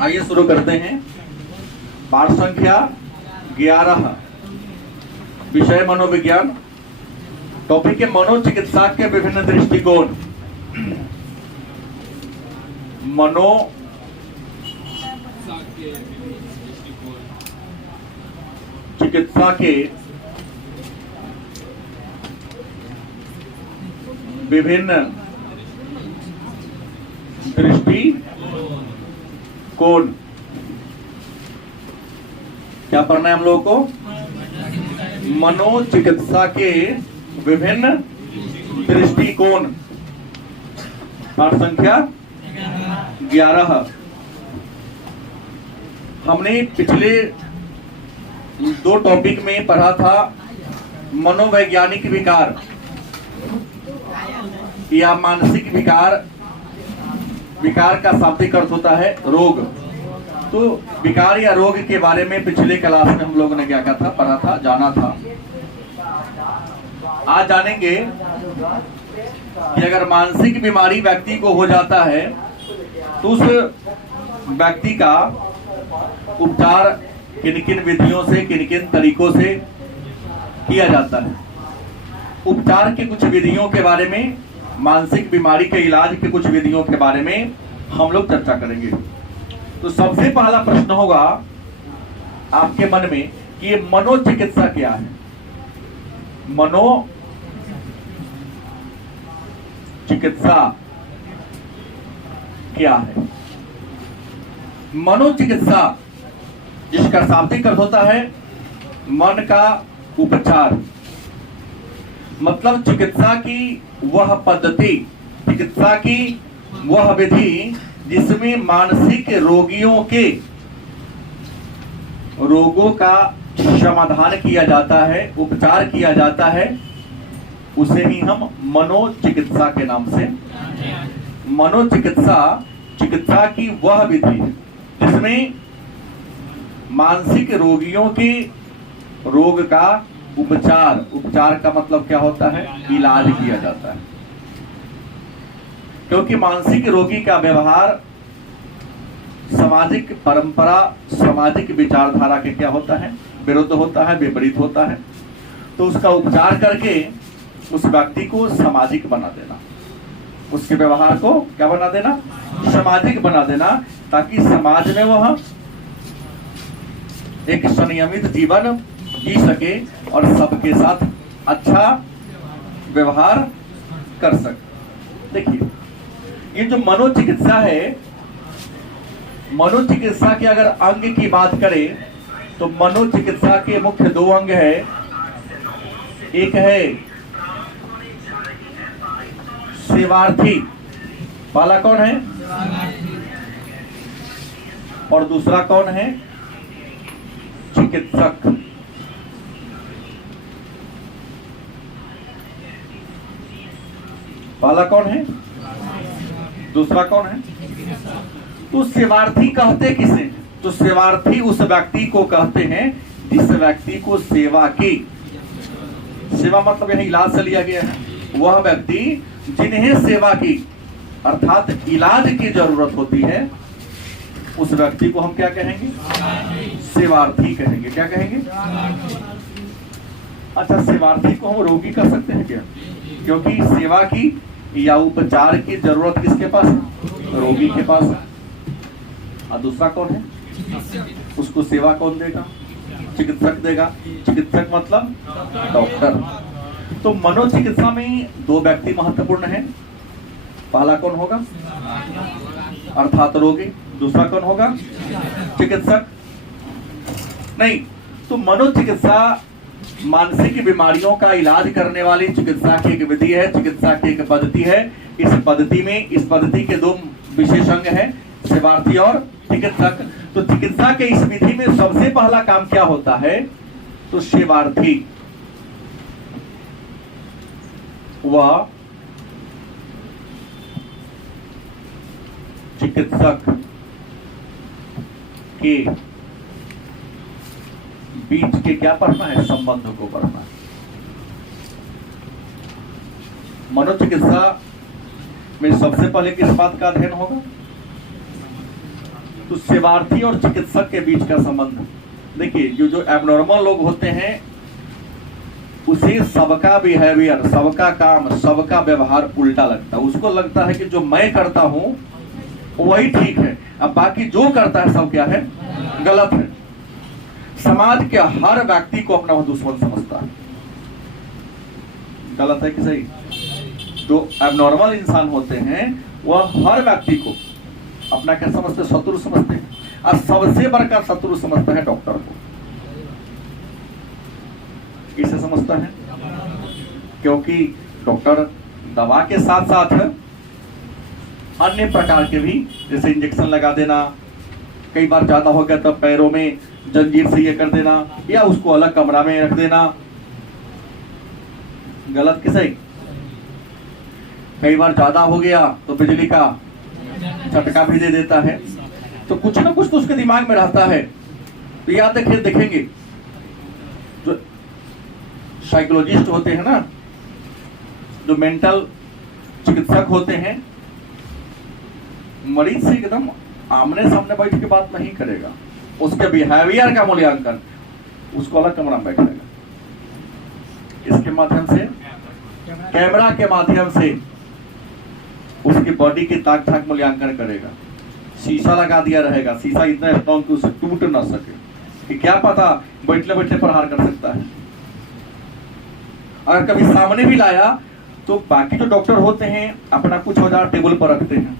आइए शुरू करते हैं। पाठ संख्या 11, विषय मनोविज्ञान। टॉपिक है मनोचिकित्सा के विभिन्न दृष्टिकोण। चिकित्सा के विभिन्न दृष्टिकोण। क्या पढ़ना है हम लोगों को? मनोचिकित्सा के विभिन्न दृष्टिकोण। पाठ संख्या 11। हमने पिछले 2 टॉपिक में पढ़ा था मनोवैज्ञानिक विकार या मानसिक विकार। विकार का शाब्दिक अर्थ होता है रोग। तो विकार या रोग के बारे में पिछले क्लास में हम लोगों ने क्या कहा था, पढ़ा था, जाना था। आज जानेंगे कि अगर मानसिक बीमारी व्यक्ति को हो जाता है तो उस व्यक्ति का उपचार किन किन विधियों से, किन किन तरीकों से किया जाता है। उपचार के कुछ विधियों के बारे में, मानसिक बीमारी के इलाज के कुछ विधियों के बारे में हम लोग चर्चा करेंगे। तो सबसे पहला प्रश्न होगा आपके मन में कि ये मनोचिकित्सा क्या है। मनोचिकित्सा क्या है? मनोचिकित्सा जिसका शाब्दिक अर्थ होता है मन का उपचार, मतलब चिकित्सा की वह पद्धति, चिकित्सा की वह विधि जिसमें मानसिक रोगियों के रोगों का समाधान किया जाता है, उपचार किया जाता है, उसे ही हम मनोचिकित्सा के नाम से। मनोचिकित्सा चिकित्सा की वह विधि है जिसमें मानसिक रोगियों के रोग का उपचार का मतलब क्या होता है? इलाज किया जाता है। क्योंकि मानसिक रोगी का व्यवहार सामाजिक परंपरा, सामाजिक विचारधारा के क्या होता है? विरुद्ध होता है, विपरीत होता है। तो उसका उपचार करके उस व्यक्ति को सामाजिक बना देना, उसके व्यवहार को क्या बना देना? सामाजिक बना देना, ताकि समाज में वह एक संयमित जीवन जी सके और सबके साथ अच्छा व्यवहार कर सके। देखिए, ये जो मनोचिकित्सा है, मनोचिकित्सा के अगर अंग की बात करें तो मनोचिकित्सा के मुख्य 2 अंग है। एक है सेवार्थी, पहला कौन है? और दूसरा कौन है? चिकित्सक। पहला कौन है? दूसरा कौन है? तो सेवार्थी कहते किसे? तो सेवार्थी उस व्यक्ति को कहते हैं जिस व्यक्ति को सेवा की, सेवा मतलब यही इलाज से लिया गया है, वह व्यक्ति जिन्हें सेवा की अर्थात इलाज की जरूरत होती है, उस व्यक्ति को हम क्या कहेंगे? सेवार्थी कहेंगे। क्या कहेंगे? अच्छा, सेवार्थी को हम रोगी कह सकते हैं क्या? क्योंकि सेवा की या उपचार की जरूरत किसके पास है? रोगी के पास है। और दूसरा कौन है? उसको सेवा कौन देगा? चिकित्सक देगा। चिकित्सक मतलब डॉक्टर। तो मनोचिकित्सा में 2 व्यक्ति महत्वपूर्ण हैं। पहला कौन होगा? अर्थात रोगी। दूसरा कौन होगा? चिकित्सक। नहीं, तो मनोचिकित्सा मानसिक बीमारियों का इलाज करने वाली चिकित्सा की एक विधि है, चिकित्सा की एक पद्धति है। इस पद्धति के 2 विशेष अंग हैं, सेवार्थी और चिकित्सक। तो चिकित्सा के इस विधि में सबसे पहला काम क्या होता है? तो सेवार्थी वह चिकित्सक के बीच के क्या पढ़ना है? संबंध को पढ़ना है। मनोचिकित्सा में सबसे पहले किस बात का अध्ययन होगा? तो सेवार्थी और चिकित्सक के बीच का संबंध, देखिए जो एबनॉर्मल लोग होते हैं उसे सबका बिहेवियर, सबका काम, सबका व्यवहार उल्टा लगता है। उसको लगता है कि जो मैं करता हूं वही ठीक है, अब बाकी जो करता है सब क्या है, गलत है। समाज के हर व्यक्ति को अपना दुश्मन समझता है। गलत है कि सही? जो एबनॉर्मल इंसान होते हैं वह हर व्यक्ति को अपना क्या समझते, शत्रु समझते हैं। और सबसे बड़ा शत्रु समझता है डॉक्टर को। किसे समझता है? क्योंकि डॉक्टर दवा के साथ साथ अन्य प्रकार के भी, जैसे इंजेक्शन लगा देना, कई बार ज्यादा हो गया तब पैरों में जंजीर से ये कर देना, या उसको अलग कमरा में रख देना। गलत कि सही? कई बार ज्यादा हो गया तो बिजली का झटका भी दे देता है। तो कुछ ना कुछ तो उसके दिमाग में रहता है। तो याद देखेंगे जो साइकोलॉजिस्ट होते हैं ना, जो मेंटल चिकित्सक होते हैं, मरीज से एकदम आमने सामने बैठ के बात नहीं करेगा। उसके बिहेवियर का मूल्यांकन उसको अलग कमरा में बैठाएगा, इसके माध्यम से, कैमरा के माध्यम से उसकी बॉडी की ताक झाक मूल्यांकन करेगा। शीशा लगा दिया रहेगा, शीशा इतना स्ट्रॉन्ग कि उसे टूट ना सके, कि क्या पता बैठले बैठले प्रहार कर सकता है। अगर कभी सामने भी लाया तो बाकी जो डॉक्टर होते हैं अपना कुछ औजार टेबल पर रखते हैं,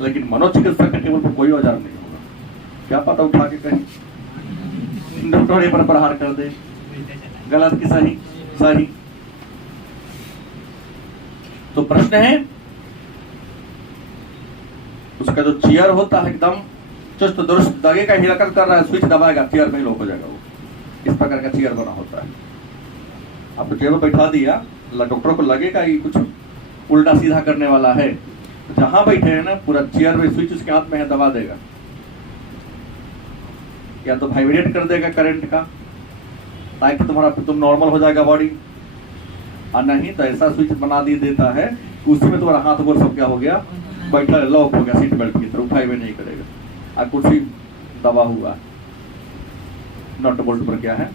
लेकिन मनोचिकित्सक के टेबल पर कोई औजार नहीं होगा। क्या पता उठा के कहीं डॉक्टर पर प्रहार कर दे। गलत कि सही? सही। तो प्रश्न है, उसका जो चेयर होता है एकदम चुस्त दुरुस्त, दगेगा, हिरकत कर रहा है, स्विच दबाएगा, चेयर में ही लॉक हो जाएगा। वो इस प्रकार का चेयर बना होता है। आपको चेयर पर बैठा दिया, डॉक्टर को लगेगा ये कुछ उल्टा सीधा करने वाला है, जहां बैठे हैं ना पूरा चेयर में स्विच उसके हाथ में है, दबा देगा, या तो वाइब्रेट कर देगा करंट का, ताकि तुम नॉर्मल हो जाएगा बॉडी, और नहीं तो ऐसा स्विच बना देता है कि उसमें तुम्हारा हाथ गोर सब क्या हो गया, बैठा लॉक हो गया सीट बेल्ट की तरह, उठाई हुए नहीं करेगा। और कुर्सी दबा हुआ, नट बोल्ट पर क्या है,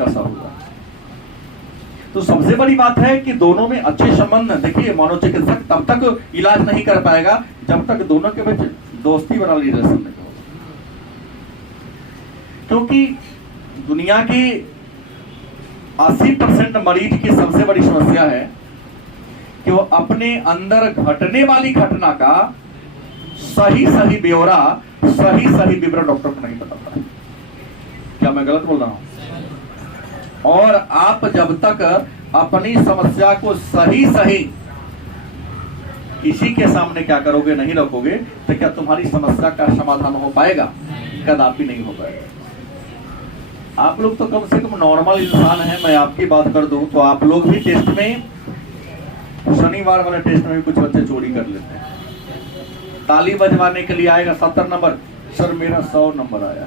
कसा हुआ। तो सबसे बड़ी बात है कि दोनों में अच्छे संबंध। देखिए मनोचिकित्सक तब तक इलाज नहीं कर पाएगा जब तक दोनों के बीच दोस्ती वाला रिलेशन नहीं होगा। क्योंकि दुनिया की 80% मरीज की सबसे बड़ी समस्या है कि वो अपने अंदर घटने वाली घटना का सही सही ब्यौरा, सही सही विवरण डॉक्टर को नहीं बताता है। क्या मैं गलत बोल रहा हूं? और आप जब तक अपनी समस्या को सही सही किसी के सामने क्या करोगे, नहीं रखोगे, तो क्या तुम्हारी समस्या का समाधान हो पाएगा? कदापि नहीं हो पाएगा। आप लोग तो कम से कम नॉर्मल इंसान हैं। मैं आपकी बात कर दूं तो आप लोग भी टेस्ट में, शनिवार वाले टेस्ट में भी कुछ बच्चे चोरी कर लेते हैं। ताली बजवाने के लिए आएगा 70 नंबर, सर मेरा 100 नंबर आया।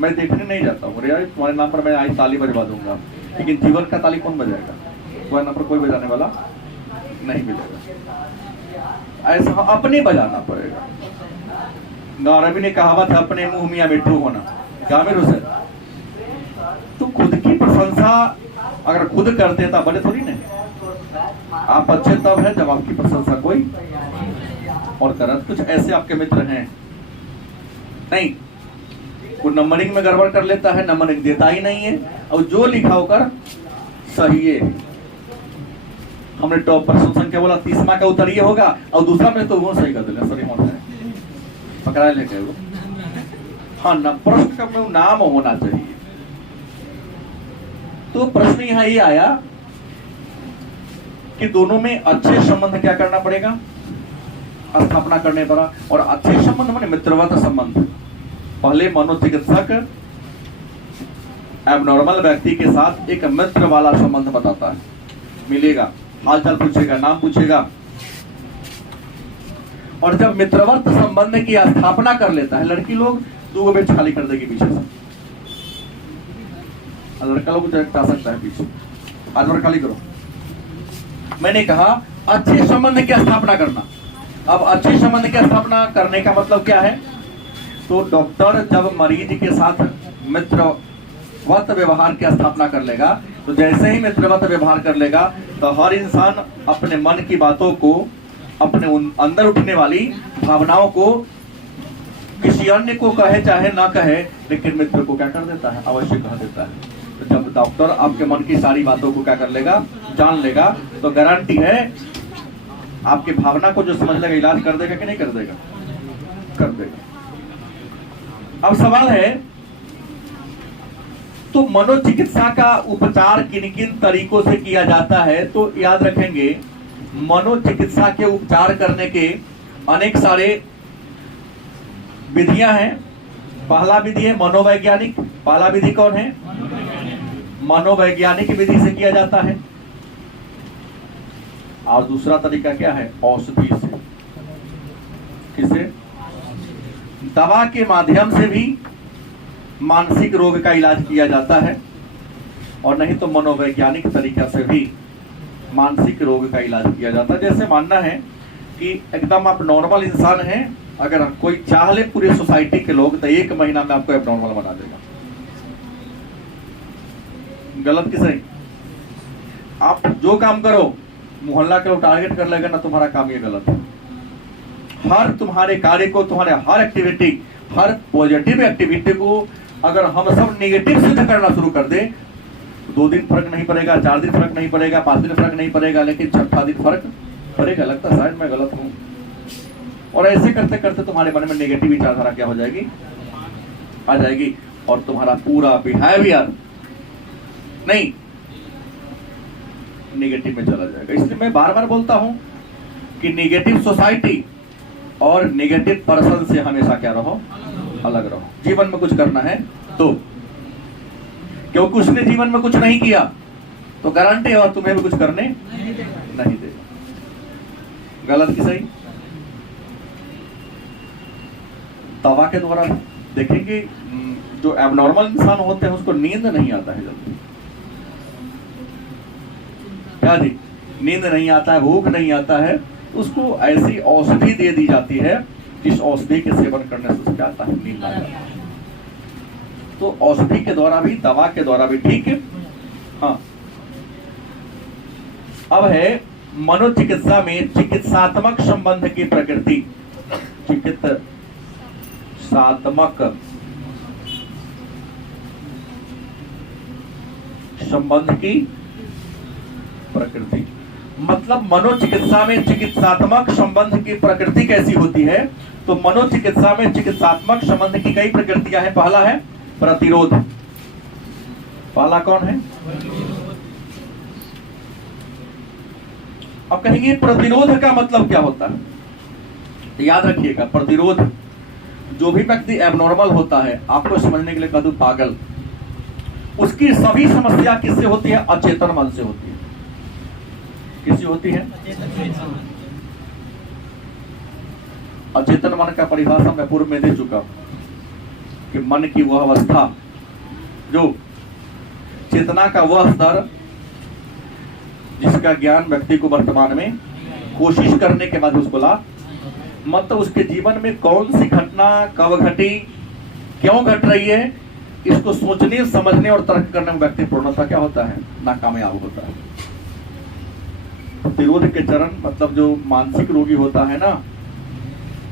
मैं देखने नहीं जाता हूँ, अरे तुम्हारे नाम पर मैं आई ताली बजवा दूंगा, लेकिन जीवन का ताली कौन बजाएगा? तुम्हारे नाम पर कोई बजाने वाला नहीं बजाएगा। ऐसा अपने बजाना पड़ेगा। गौरवी ने कहावत है, अपने मुंह मियां मिट्टू होना। क्या मेरे से तो खुद की प्रशंसा अगर खुद करते हैं तो बड़े थोड़ी नहीं। आप अच्छे तब है जब आपकी प्रशंसा कोई और करत। कुछ ऐसे आपके मित्र हैं नहीं, वो नंबरिंग में गड़बड़ कर लेता है, नंबरिंग देता ही नहीं है, और जो लिखा होकर सही है। हमने टॉप प्रश्न संख्या बोला 30वां का उत्तर ये होगा, और दूसरा में तो वो सही कर दिया, सॉरी होता है, पकड़ा लेके वो। हाँ ना, प्रश्न का में नाम होना चाहिए। तो प्रश्न यहाँ ये आया कि दोनों में अच्छे संबंध क्या करना पड़ेगा, स्थापना करने पड़ा। और अच्छे संबंध माने मित्रवत संबंध। पहले मनोचिकित्सक एबनॉर्मल व्यक्ति के साथ एक मित्र वाला संबंध बताता है, मिलेगा, हालचाल पूछेगा, नाम पूछेगा, और जब मित्रवत संबंध की स्थापना कर लेता है, लड़की लोग 2 बेंच खाली कर देगी पीछे से, लड़का लोग जा सकता है पीछे, आज बार खाली करो। मैंने कहा अच्छे संबंध की स्थापना करना। अब अच्छे संबंध की स्थापना करने का मतलब क्या है? तो डॉक्टर जब मरीज के साथ मित्रवत व्यवहार की स्थापना कर लेगा, तो जैसे ही मित्रवत व्यवहार कर लेगा तो हर इंसान अपने मन की बातों को, अपने अंदर उठने वाली भावनाओं को किसी अन्य को कहे चाहे ना कहे, लेकिन मित्र को क्या कर देता है, अवश्य कह देता है। तो जब डॉक्टर आपके मन की सारी बातों को क्या कर लेगा, जान लेगा, तो गारंटी है आपकी भावना को जो समझ लेगा इलाज कर देगा कि नहीं कर देगा, कर देगा। अब सवाल है, तो मनोचिकित्सा का उपचार किन किन तरीकों से किया जाता है? तो याद रखेंगे, मनोचिकित्सा के उपचार करने के अनेक सारे विधियां हैं। पहला विधि है मनोवैज्ञानिक। पहला विधि कौन है? मनोवैज्ञानिक विधि से किया जाता है। और दूसरा तरीका क्या है? औषधि से। किसे? दवा के माध्यम से भी मानसिक रोग का इलाज किया जाता है, और नहीं तो मनोवैज्ञानिक तरीका से भी मानसिक रोग का इलाज किया जाता है। जैसे मानना है कि एकदम आप नॉर्मल इंसान हैं, अगर कोई चाह ले पूरी सोसाइटी के लोग, तो 1 महीना में आपको एबनॉर्मल बना देगा। गलत कि सही? आप जो काम करो, मोहल्ला के लोग टारगेट कर लेगा ना, तुम्हारा काम ये गलत है। हर तुम्हारे कार्य को, तुम्हारे हर एक्टिविटी, हर पॉजिटिव एक्टिविटी को अगर हम सब नेगेटिव सिद्ध करना शुरू कर दे, 2 दिन फर्क नहीं पड़ेगा, 4 दिन फर्क नहीं पड़ेगा, 5 दिन फर्क नहीं पड़ेगा, लेकिन 6ठा दिन फर्क पड़ेगा। लगता है शायद मैं गलत हूं। और ऐसे करते करते तुम्हारे मन में नेगेटिव विचारधारा क्या हो जाएगी, आ जाएगी, और तुम्हारा पूरा बिहेवियर नहीं नेगेटिव में चला जाएगा। इसलिए मैं बार बार बोलता हूं कि नेगेटिव सोसाइटी और नेगेटिव पर्सन से हमेशा क्या रहो, अलग रहो। जीवन में कुछ करना है तो, क्योंकि उसने जीवन में कुछ नहीं किया तो गारंटी है और तुम्हें भी कुछ करने नहीं देगा। गलत कि सही? दवा के द्वारा देखेंगे, जो एबनॉर्मल इंसान होते हैं उसको नींद नहीं आता है जल्दी। क्या जी? नींद नहीं आता है, भूख नहीं आता है, उसको ऐसी औषधि दे दी जाती है जिस औषधि के सेवन करने से उसको आता है नींद आ जाता है। तो औषधि के द्वारा भी, दवा के द्वारा भी, ठीक है। हाँ, अब है मनोचिकित्सा में चिकित्सात्मक संबंध की प्रकृति। चिकित्सात्मक संबंध की प्रकृति मतलब मनोचिकित्सा में चिकित्सात्मक संबंध की प्रकृति कैसी होती है? तो मनोचिकित्सा में चिकित्सात्मक संबंध की कई प्रकृतियां हैं। पहला है प्रतिरोध। पहला कौन है? अब कहेंगे प्रतिरोध का मतलब क्या होता है? तो याद रखिएगा, प्रतिरोध, जो भी व्यक्ति एबनॉर्मल होता है, आपको समझने के लिए कह दूं पागल, उसकी सभी समस्या किससे होती है? अचेतन मन से होती है। किससे होती है? अचेतन मन का परिभाषा मैं पूर्व में दे चुका कि मन की वह अवस्था, जो चेतना का वह स्तर जिसका ज्ञान व्यक्ति को वर्तमान में कोशिश करने के बाद उसको ला, मतलब उसके जीवन में कौन सी घटना कब घटी, क्यों घट रही है, इसको सोचने, समझने और तर्क करने में व्यक्ति पूर्णतः क्या होता है? नाकामयाब होता है। प्रतिरोध के चरण मतलब जो मानसिक रोगी होता है ना,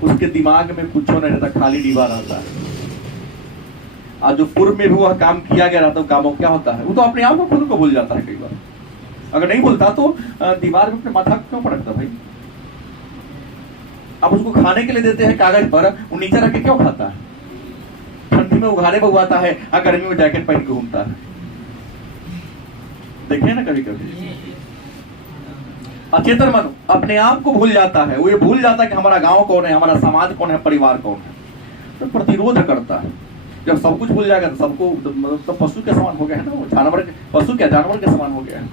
उसके दिमाग में कुछ नहीं रहता, खाली डिब्बा रहता है। और जो पूर्व में भी वह काम किया गया रहता है, कामों क्या होता है, वो तो अपने आप को खुद को भूल जाता है। कई बार अगर नहीं भूलता तो दीवार में अपने माथा क्यों पड़ता भाई? अब उसको खाने के लिए देते हैं कागज पर, वो नीचे रख के क्यों खाता है? ठंडी में उघाड़े बगवाता है, गर्मी में जैकेट पहन के घूमता है। देखिए ना कभी कभी अचेतन मन अपने आप को भूल जाता है। वो ये भूल जाता है कि हमारा गांव कौन है, हमारा समाज कौन है, परिवार कौन है। तो प्रतिरोध करता है। जब सब कुछ भूल जाएगा तो सबको, तो पशु के समान हो गया है ना वो, जानवर के, पशु क्या जानवर के समान हो गया है।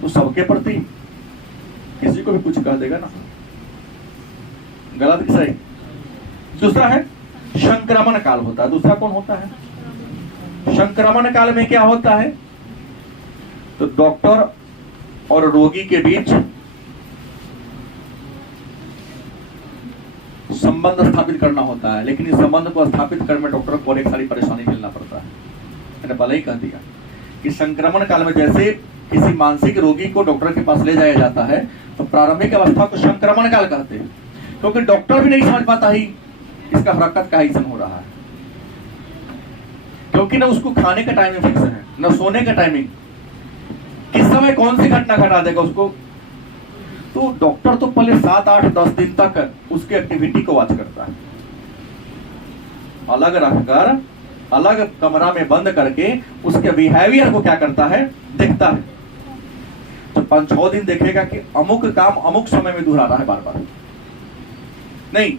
तो सबके प्रति किसी को भी कुछ कह देगा ना, गलत कि सही? दूसरा है संक्रमण काल होता है। दूसरा कौन होता है? संक्रमण काल में क्या होता है? तो डॉक्टर और रोगी के बीच संबंध स्थापित करना होता है, लेकिन इस संबंध को स्थापित करने में डॉक्टर को एक सारी परेशानी झेलना पड़ता है। मैंने पहले ही कह दिया कि संक्रमण काल में जैसे किसी मानसिक रोगी को डॉक्टर के पास ले जाया जाता है तो प्रारंभिक अवस्था को संक्रमण काल कहते हैं, क्योंकि डॉक्टर भी नहीं समझ पाता ही इसका हरकत का ऐसा हो रहा है, क्योंकि न उसको खाने का टाइमिंग फिक्स है, न सोने का टाइमिंग, किस समय कौन सी घटना घटा देगा उसको। तो डॉक्टर तो पहले 7, 8, 10 दिन तक उसके एक्टिविटी को वॉच करता है, अलग रखकर अलग कमरा में बंद करके उसके बिहेवियर को क्या करता है, देखता है। तो 5-6 दिन देखेगा कि अमुक काम अमुक समय में दोहरा रहा है बार बार नहीं,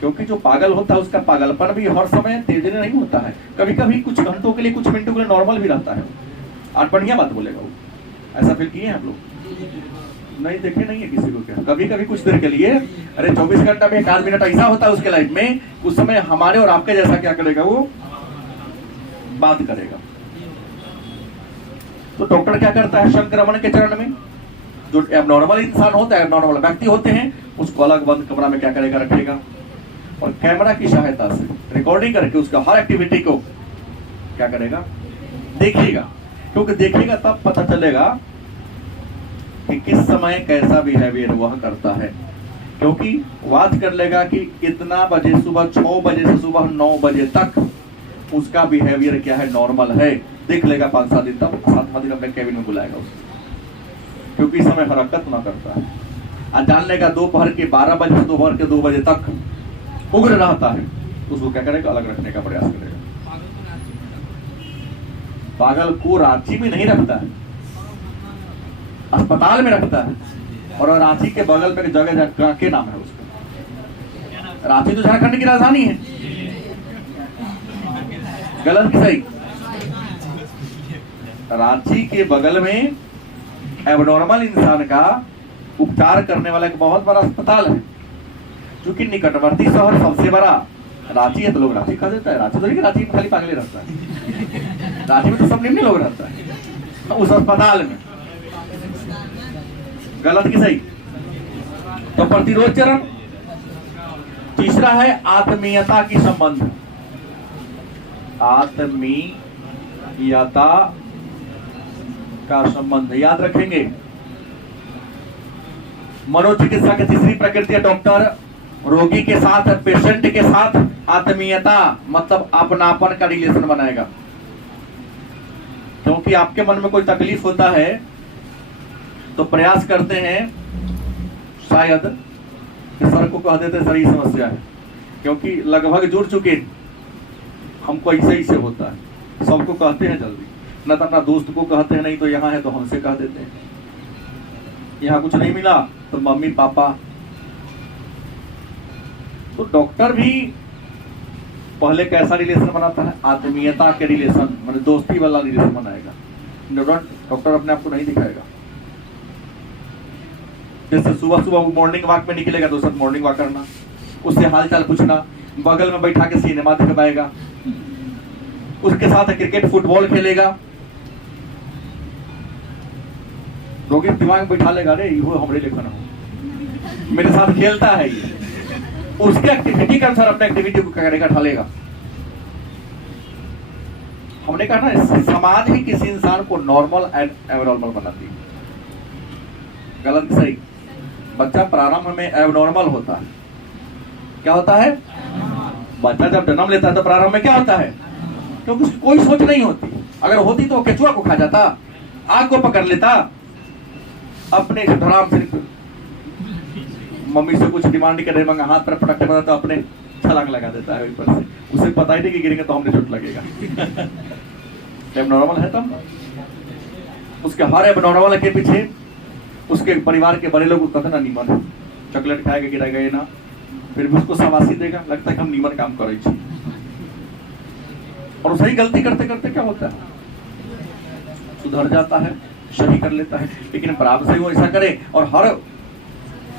क्योंकि जो पागल होता है उसका पागलपन भी हर समय तेज नहीं होता है, कभी कभी कुछ घंटों के लिए कुछ मिनटों के लिए नॉर्मल भी रहता है और बढ़िया बात बोलेगा वो। ऐसा फील किए हैं आप लोग? नहीं देखे नहीं है किसी को क्या? कभी कभी कुछ देर के लिए, अरे 24 घंटा में 1 मिनट ऐसा होता है उसके लाइफ में, उस समय हमारे और आपके जैसा क्या करेगा, वो बात करेगा। तो डॉक्टर क्या करता है संक्रमण के चरण में, जो एबनॉर्मल इंसान होता है, एबनॉर्मल व्यक्ति होते हैं, उसको अलग बंद कमरा में क्या करेगा, रखेगा और कैमरा की सहायता से रिकॉर्डिंग करके उसका हर एक्टिविटी को क्या करेगा, देखेगा। क्योंकि देखेगा तब पता चलेगा कि किस समय कैसा बिहेवियर वह करता है, क्योंकि वाच कर लेगा कि इतना बजे सुबह 6 बजे से सुबह 9 बजे तक उसका बिहेवियर क्या है, नॉर्मल है, देख लेगा 5-7 दिन तक। 7वां दिन अपने केबिन में बुलाएगा उसको, क्योंकि इस समय हरकत ना करता है। आज जान लेगा दोपहर के 12 बजे से दोपहर के 2 बजे तक उग्र रहता है, उसको क्या करेगा, अलग रखने का प्रयास करेगा। पागल को रांची में नहीं रखता है, अस्पताल में रखता है, और रांची के बगल में जगह के नाम है उसका। रांची तो झारखंड की राजधानी है, गलत कि सही? रांची के बगल में एबनॉर्मल इंसान का उपचार करने वाला एक बहुत बड़ा अस्पताल है, क्योंकि निकटवर्ती शहर सबसे बड़ा रांची है, तो लोग रांची कह देता है। रांची तो नहीं, रांची में खाली पागले रहता है, रांची में तो सब निम्न लोग रहता है उस अस्पताल में। गलत कि सही? तो प्रतिरोध चरण। तीसरा है आत्मीयता की संबंध, आत्मीयता का संबंध याद रखेंगे। मनोचिकित्सा की तीसरी प्रकृति है डॉक्टर रोगी के साथ, पेशेंट के साथ आत्मीयता मतलब अपनापन का रिलेशन बनाएगा। क्योंकि आपके मन में कोई तकलीफ होता है तो प्रयास करते हैं शायद कि सर को कह देते सर ये समस्या है, क्योंकि लगभग जुड़ चुके हमको ऐसे ही से होता है, सबको कहते हैं जल्दी, न तो अपना दोस्त को कहते हैं, नहीं तो यहाँ है तो हमसे कह देते हैं, यहाँ कुछ नहीं मिला तो मम्मी पापा। तो डॉक्टर भी पहले कैसा रिलेशन बनाता है, आत्मीयता के रिलेशन, मतलब दोस्ती वाला रिलेशन बनाएगा। डॉक्टर अपने आप को नहीं दिखाएगा। जैसे सुबह सुबह मॉर्निंग वॉक में निकलेगा तो सब मॉर्निंग वॉक करना, उससे हालचाल पूछना, बगल में बैठा के सिनेमा दिखवाएगा, उसके साथ क्रिकेट फुटबॉल खेलेगा, रोगी दिमाग बैठा लेगा, अरे ये हमरे लेखन हो, मेरे साथ खेलता है ये, उसके एक्टिविटी के अनुसार अपने एक्टिविटी को करेगा, ढालेगा। हमने कहा ना समाज ही किसी इंसान को नॉर्मल एंड एबनॉर्मल बनाती है। गलत सही? बच्चा प्रारंभ में एबनॉर्मल होता है, क्या होता है? बच्चा जब जन्म लेता है तो प्रारंभ में क्या होता है? क्योंकि उसकी कोई सोच नहीं होती, अगर होती तो केचुआ को खा जाता, आग को पकड़ लेता, अपने धड़ाम से मम्मी से कुछ डिमांड करे, मंगा हाथ पर पटक के तो अपने छलांग लगा देता है ऊपर से, उसे पता ही नहीं कि गिरेंगे तो हमने चोट लगेगा। एबनॉर्मल है तब उसके हर एबनॉर्मल के पीछे उसके परिवार के बड़े लोग कहते ना नीमन है, चॉकलेट खाएगा गिराएगा ये ना, फिर भी उसको शाबाशी देगा, लगता है कि हम नीमन काम करे छी। और सही गलती करते करते क्या होता है, सुधर जाता है, सही कर लेता है। लेकिन बराबर से वो ऐसा करे और हर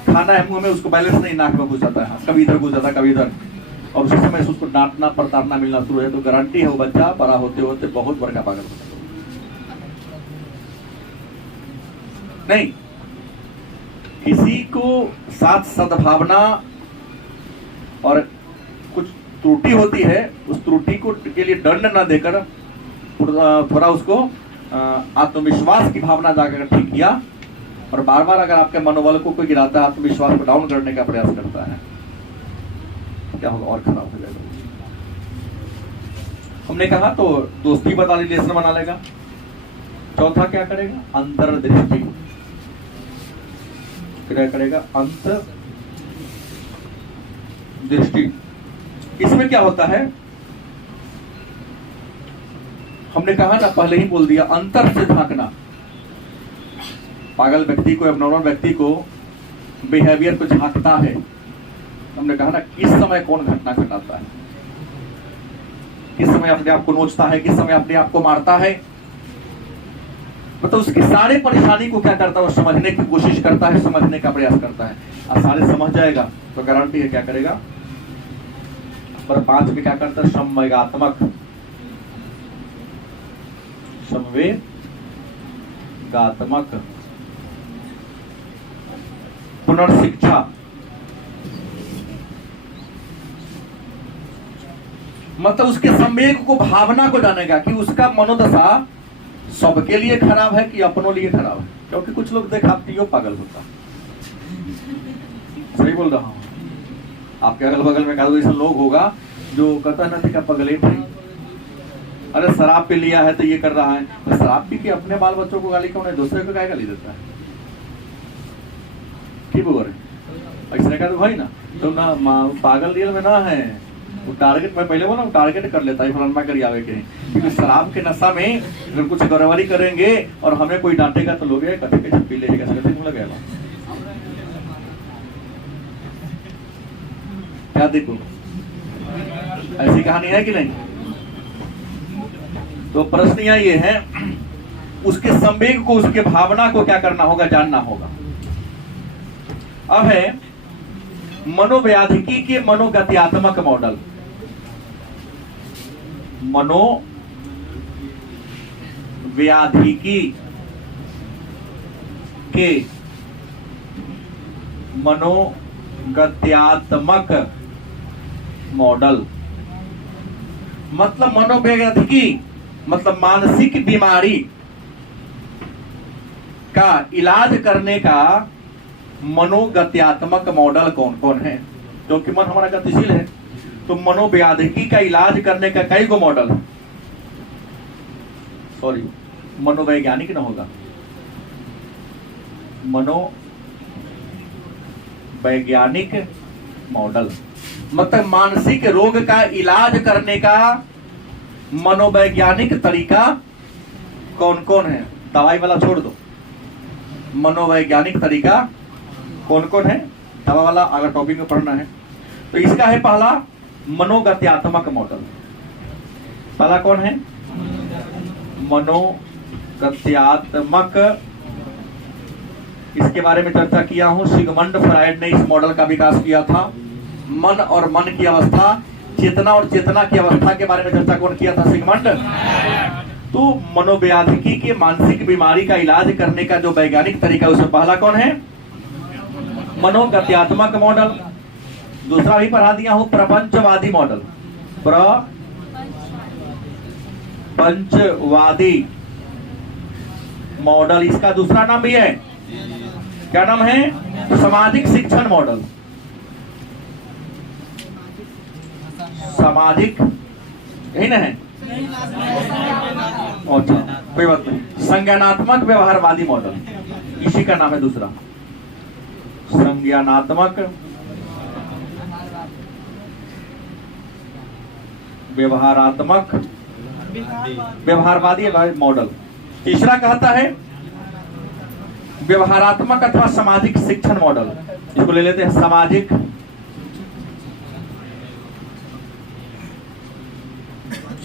खाना है मुंह में, उसको बैलेंस नहीं, नाक में घुस जाता है, कभी इधर घुस जाता है कभी इधर, और उसी समय से उसको डांटना प्रताड़ना मिलना शुरू है, तो गारंटी है वो बच्चा बड़ा होते होते बहुत बड़ा पागल होता है। नहीं, किसी को साथ सद्भावना और कुछ त्रुटि होती है, उस त्रुटि को के लिए दंड न देकर थोड़ा उसको आत्मविश्वास की भावना जाकर ठीक किया, और बार बार अगर आपके मनोबल को कोई गिराता है, आत्मविश्वास को डाउन करने का प्रयास करता है, क्या होगा? और खराब हो जाएगा। हमने कहा तो दोस्ती बता ली, रिलेशन बना लेगा। चौथा क्या करेगा? अंतर्दृष्टि। क्या करेगा? अंतर्दृष्टि। इसमें क्या होता है? हमने कहा ना, पहले ही बोल दिया, अंतर से झांकना। पागल व्यक्ति को, एबनॉर्मल व्यक्ति को, बिहेवियर को झांकता है। हमने कहा ना, किस समय कौन घटना घटाता है, किस समय अपने आप को नोचता है, किस समय अपने आप को मारता है, मतलब उसकी सारी परेशानी को क्या करता है, वो समझने की कोशिश करता है, समझने का प्रयास करता है। और सारे समझ जाएगा तो गारंटी है क्या करेगा? पर 5 में क्या करता है? संवेगात्मक, संवेगात्मक पुनर्शिक्षा। मतलब उसके संवेग को, भावना को जानेगा कि उसका मनोदशा सबके लिए खराब है कि अपनों लिए खराब है। क्योंकि कुछ लोग देखाती हो पागल होता, सही बोल रहा हूं। आपके अगल बगल में ऐसा लोग होगा जो कहता ना थे पगले थे, अरे शराब पी लिया है तो ये कर रहा है। तो शराब पी के अपने बाल बच्चों को गाली क्यों नहीं, दूसरे को क्या गाली देता है? ठीक बोल रहे ऐसा का तो भाई ना, तो ना पागल रियल में ना है वो। टारगेट मैं पहले बोला, टारगेट कर लेता है फलाना करी आवे के, क्योंकि शराब के नशा में अगर कुछ गड़बड़ी करेंगे और हमें कोई डांटेगा तो लोग कभी कैसे पी लेगा, कैसे लगेगा। क्या देखो, ऐसी कहानी है कि नहीं? तो प्रश्न ये है, उसके संवेग को, उसके भावना को क्या करना होगा? जानना होगा। अब है मनोव्याधिकी के मनोगत्यात्मक मॉडल। मनोव्याधिकी के मनोगत्यात्मक मॉडल। मतलब मनोव्याधिकी मतलब मानसिक बीमारी का इलाज करने का मनोगत्यात्मक मॉडल कौन कौन है? क्योंकि मन हमारा गतिशील है, तो मनोव्याधिकी का इलाज करने का कई गो मॉडल है। सॉरी, मनोवैज्ञानिक ना होगा, मनोवैज्ञानिक मॉडल। मतलब मानसिक रोग का इलाज करने का मनोवैज्ञानिक तरीका कौन कौन है? दवाई वाला छोड़ दो, मनोवैज्ञानिक तरीका कौन कौन है? दवा वाला अगर टॉपिक में पढ़ना है तो इसका है पहला मनोगत्यात्मक मॉडल। पहला कौन है? मनोगत्यात्मक। इसके बारे में चर्चा किया हूं, सिगमंड फ्रायड ने इस मॉडल का विकास किया था। मन और मन की अवस्था, चेतना और चेतना की अवस्था के बारे में चर्चा कौन किया था? सिगमंड। तो मनोव्याधिकी के मानसिक बीमारी का इलाज करने का जो वैज्ञानिक तरीका, उसमें पहला कौन है? मनोगत्यात्मक मॉडल। दूसरा भी पढ़ा दिया हूं, प्रपंचवादी मॉडल। प्रपंचवादी मॉडल, इसका दूसरा नाम भी है, क्या नाम है? सामाजिक शिक्षण मॉडल। सामाजिक यही ना है? अच्छा, कोई बात नहीं। संज्ञानात्मक व्यवहारवादी मॉडल, इसी का नाम है दूसरा, संज्ञानात्मक व्यवहारात्मक व्यवहारवादी मॉडल। तीसरा कहता है व्यवहारात्मक अथवा सामाजिक शिक्षण मॉडल। इसको ले लेते हैं, सामाजिक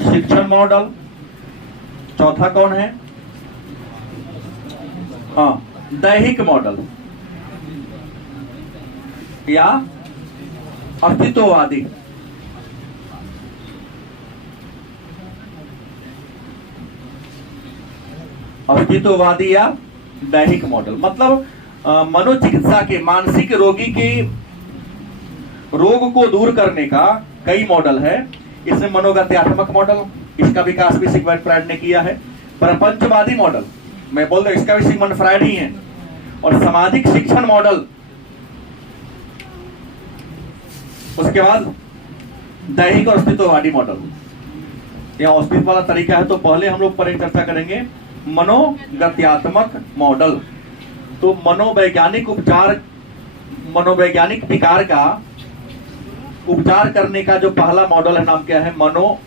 शिक्षण मॉडल। चौथा कौन है? हाँ, दैहिक मॉडल या अस्तित्ववादी। अस्तित्ववादी या दैहिक मॉडल मतलब मनोचिकित्सा के, मानसिक रोगी की रोग को दूर करने का कई मॉडल है। इसमें मनोगत्यात्मक मॉडल, इसका विकास भी सिगमंड फ्रायड ने किया है। प्रपंचवादी मॉडल, मैं बोल रहा हूं इसका भी सिगमंड फ्रायड ही है। और सामाजिक शिक्षण मॉडल, उसके बाद दैहिक और अस्तित्ववादी मॉडल। यहाँ अस्तित्व वाला तरीका है, तो पहले हम लोग पर एक चर्चा करेंगे मनोगत्यात्मक मॉडल। तो मनोवैज्ञानिक उपचार, मनोवैज्ञानिक विकार का उपचार करने का जो पहला मॉडल है, नाम क्या है? मनोगत्यात्मक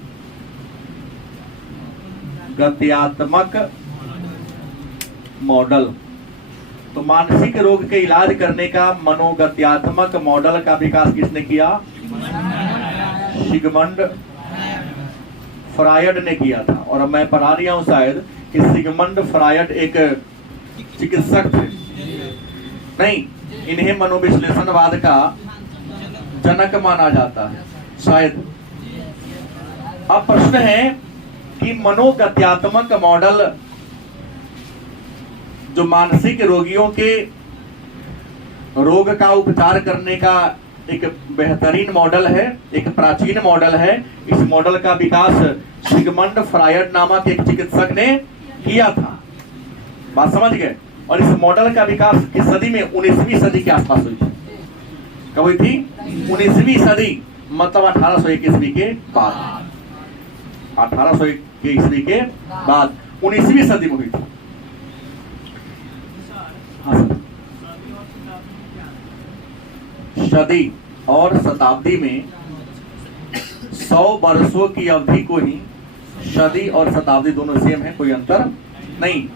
मॉडल। तो मानसिक रोग के इलाज करने का मनोगत्यात्मक मॉडल का विकास किसने किया? सिगमंड फ्रायड ने किया था। और अब मैं पढ़ा रहा हूं शायद कि सिगमंड फ्रायड एक चिकित्सक थे, नहीं, इन्हें मनोविश्लेषणवाद का जनक माना जाता है शायद। अब प्रश्न है कि मनोगत्यात्मक मॉडल जो मानसिक रोगियों के रोग का उपचार करने का एक बेहतरीन मॉडल है, एक प्राचीन मॉडल है। इस मॉडल का विकास सिगमंड फ्रायड नामक एक चिकित्सक ने किया था। बात समझ गए? और इस मॉडल का विकास किस सदी में? 19वीं सदी के आसपास हुई थी। कब हुई थी? 19वीं सदी, मतलब 1801 ईस्वी के बाद। 1801 ईस्वी के बाद 19वीं सदी में हुई थी। हाँ सर। सदी और शताब्दी में 100 वर्षों की अवधि को ही सदी और शताब्दी दोनों सेम है, कोई अंतर नहीं।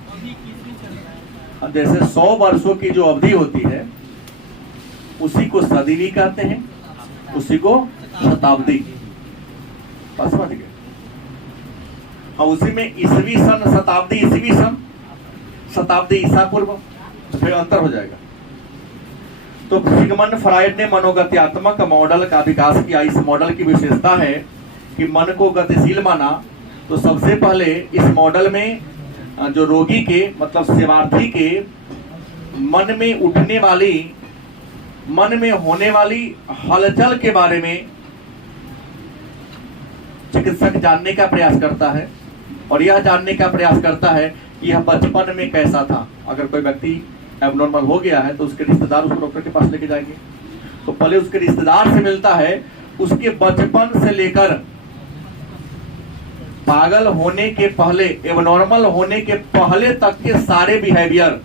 अब जैसे 100 वर्षों की जो अवधि होती है उसी को सदी भी कहते हैं, उसी को शताब्दी। बस समझ गए? और उसी में ईसवी सन, शताब्दी ईसवी सन, शताब्दी ईसा पूर्व, तो फिर अंतर हो जाएगा। तो सिगमंड फ्रायड ने मनोगत्यात्मक मॉडल का विकास किया। इस मॉडल की विशेषता है कि मन को गतिशील माना। तो सबसे पहले इस मॉडल में जो रोगी के, मतलब सेवार्थी के मन में उठने वाली, मन में होने वाली हलचल के बारे में चिकित्सक जानने का प्रयास करता है। और यह जानने का प्रयास करता है कि यह बचपन में कैसा था। अगर कोई व्यक्ति एबनॉर्मल हो गया है तो उसके रिश्तेदार उसको डॉक्टर के पास लेके जाएंगे। तो पहले उसके रिश्तेदार से मिलता है, उसके बचपन से लेकर पागल होने के पहले, एबनॉर्मल होने के पहले तक के सारे बिहेवियर,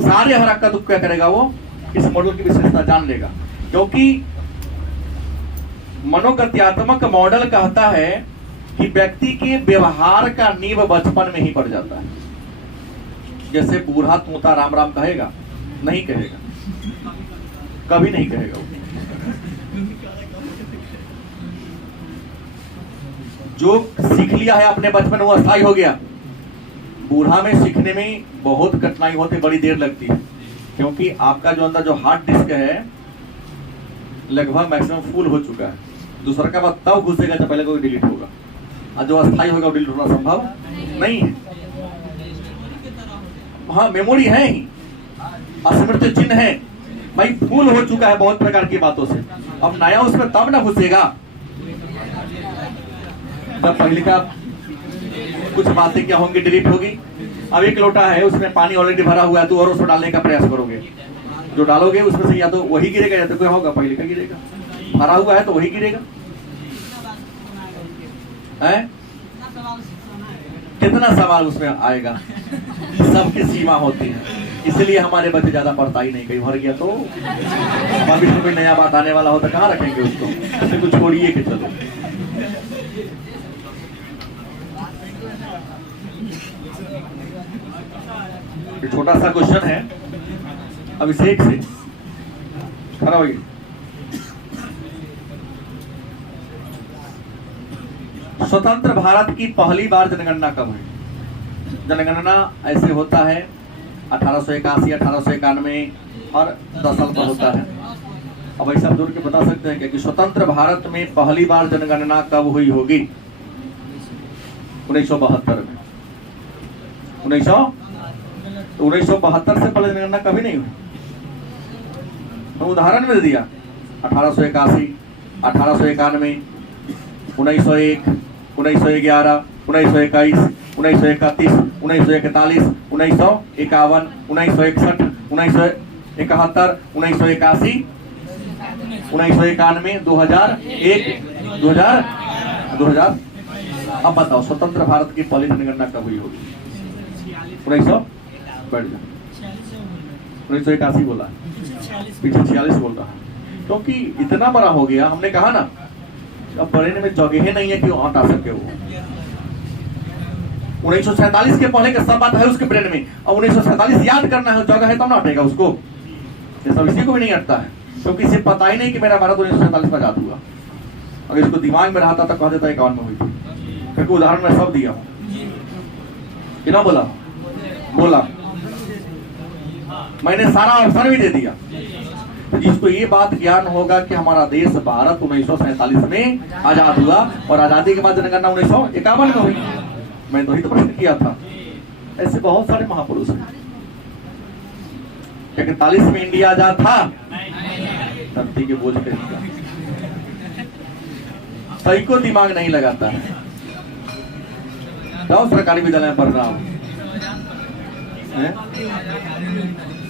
सारे हरकत को क्या करेगा? वो इस मॉडल की विशेषता जान लेगा। क्योंकि मनोगत्यात्मक मॉडल कहता है कि व्यक्ति के व्यवहार का नींव बचपन में ही पड़ जाता है। जैसे बूढ़ा तोता राम राम कहेगा? नहीं कहेगा, कभी नहीं कहेगा। जो सीख लिया है अपने बचपन, वो अस्थायी हो गया। बूढ़ा में सीखने में बहुत कठिनाई होती, बड़ी देर लगती है, क्योंकि आपका जो अंदर जो हार्ड डिस्क है लगभग मैक्सिमम फुल हो चुका है। दूसरा का बात तब घुसेगा जब पहले कोई डिलीट होगा, और जो अस्थायी होगा वो डिलीट होना संभव नहीं है। हाँ, मेमोरी है ही, स्मृति चिन्ह है भाई, फुल हो चुका है बहुत प्रकार की बातों से। अब नया उसमें तब ना घुसेगा तब पहले का कुछ बातें क्या होंगी, डिलीट होगी। अब एक लोटा है, उसमें पानी ऑलरेडी भरा हुआ है, तो और उसमें डालने का प्रयास करोगे, जो डालोगे उसमें से या तो वही गिरेगा या तो कोई होगा पहले का गिरेगा। भरा हुआ है तो वही गिरेगा। है कितना सवाल उसमें आएगा, सबकी सीमा होती है। इसलिए हमारे बच्चे ज्यादा पढ़ता ही नहीं, कहीं भर गया तो अभी कोई नया बात आने वाला हो तो कहाँ रखेंगे उसको, उसे कुछ छोड़िए कि चलो। छोटा सा क्वेश्चन है अभिषेक से, खड़ा होइए। स्वतंत्र भारत की पहली बार जनगणना कब हुई? जनगणना ऐसे होता है 1881, 1891 और 10 साल पर होता है। अब ऐसा जोड़ के बता सकते हैं कि स्वतंत्र भारत में पहली बार जनगणना कब हुई होगी? 1972 में। 1972 से पहले जनगणना कभी नहीं हुई। तो उदाहरण में दिया 1881, 1891, 1901, 1911, 1921, 1931, 1941, 1951, 1961, 1971, 1981, 1991, 2001, 2000। अब बताओ स्वतंत्र भारत की पहली जनगणना कब हुई होगी? 1981 बोला, पीछे 46 बोल रहा है, क्योंकि इतना बड़ा हो गया। हमने कहा ना अब पढ़ने में जगह नहीं है कि हटा सके वो। 1947 के पहले का सब बात है उसके ब्रेन में, और 1947 याद करना है, जगह है तब ना हटेगा उसको। ये सब इसी को भी नहीं हटता है, क्योंकि इसे पता ही नहीं कि मेरा भारत 1947 में आजाद हुआ। अगर इसको दिमाग में रहता तो कह देता 51 में हुई थी, क्योंकि उदाहरण में सब दिया कि ना बोला मैंने सारा ऑप्शन भी दे दिया। तो जिसको ये बात ज्ञान होगा कि हमारा देश भारत 1947 में आजाद हुआ और आजादी के बाद जनगणना 1951 में हुई। मैं तो ही तो प्रश्न किया था। ऐसे बहुत सारे महापुरुष हैं। 41 में इंडिया आजाद था, धरती के बोझ पे सही को दिमाग नहीं लगाता है। जाओ सरकारी विद्यालय में पढ़ रहा हूं,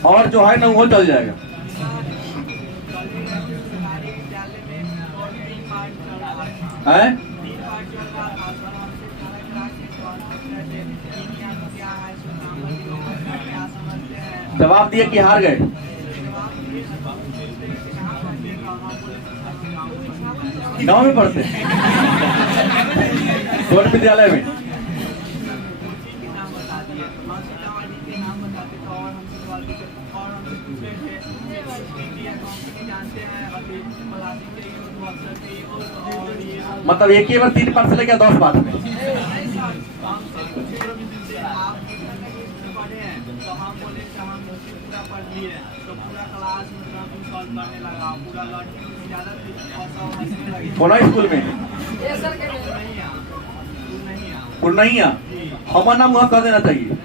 और जो है ना वो चल जाएगा। है जवाब दिए कि हार गए। गांव में पढ़ते कौन विद्यालय में? मतलब एक ही बार 3 पाठ से लेकर 10 पाठ में। कौन स्कूल में? पूर्णिया। हमारा नाम वहाँ कह देना चाहिए।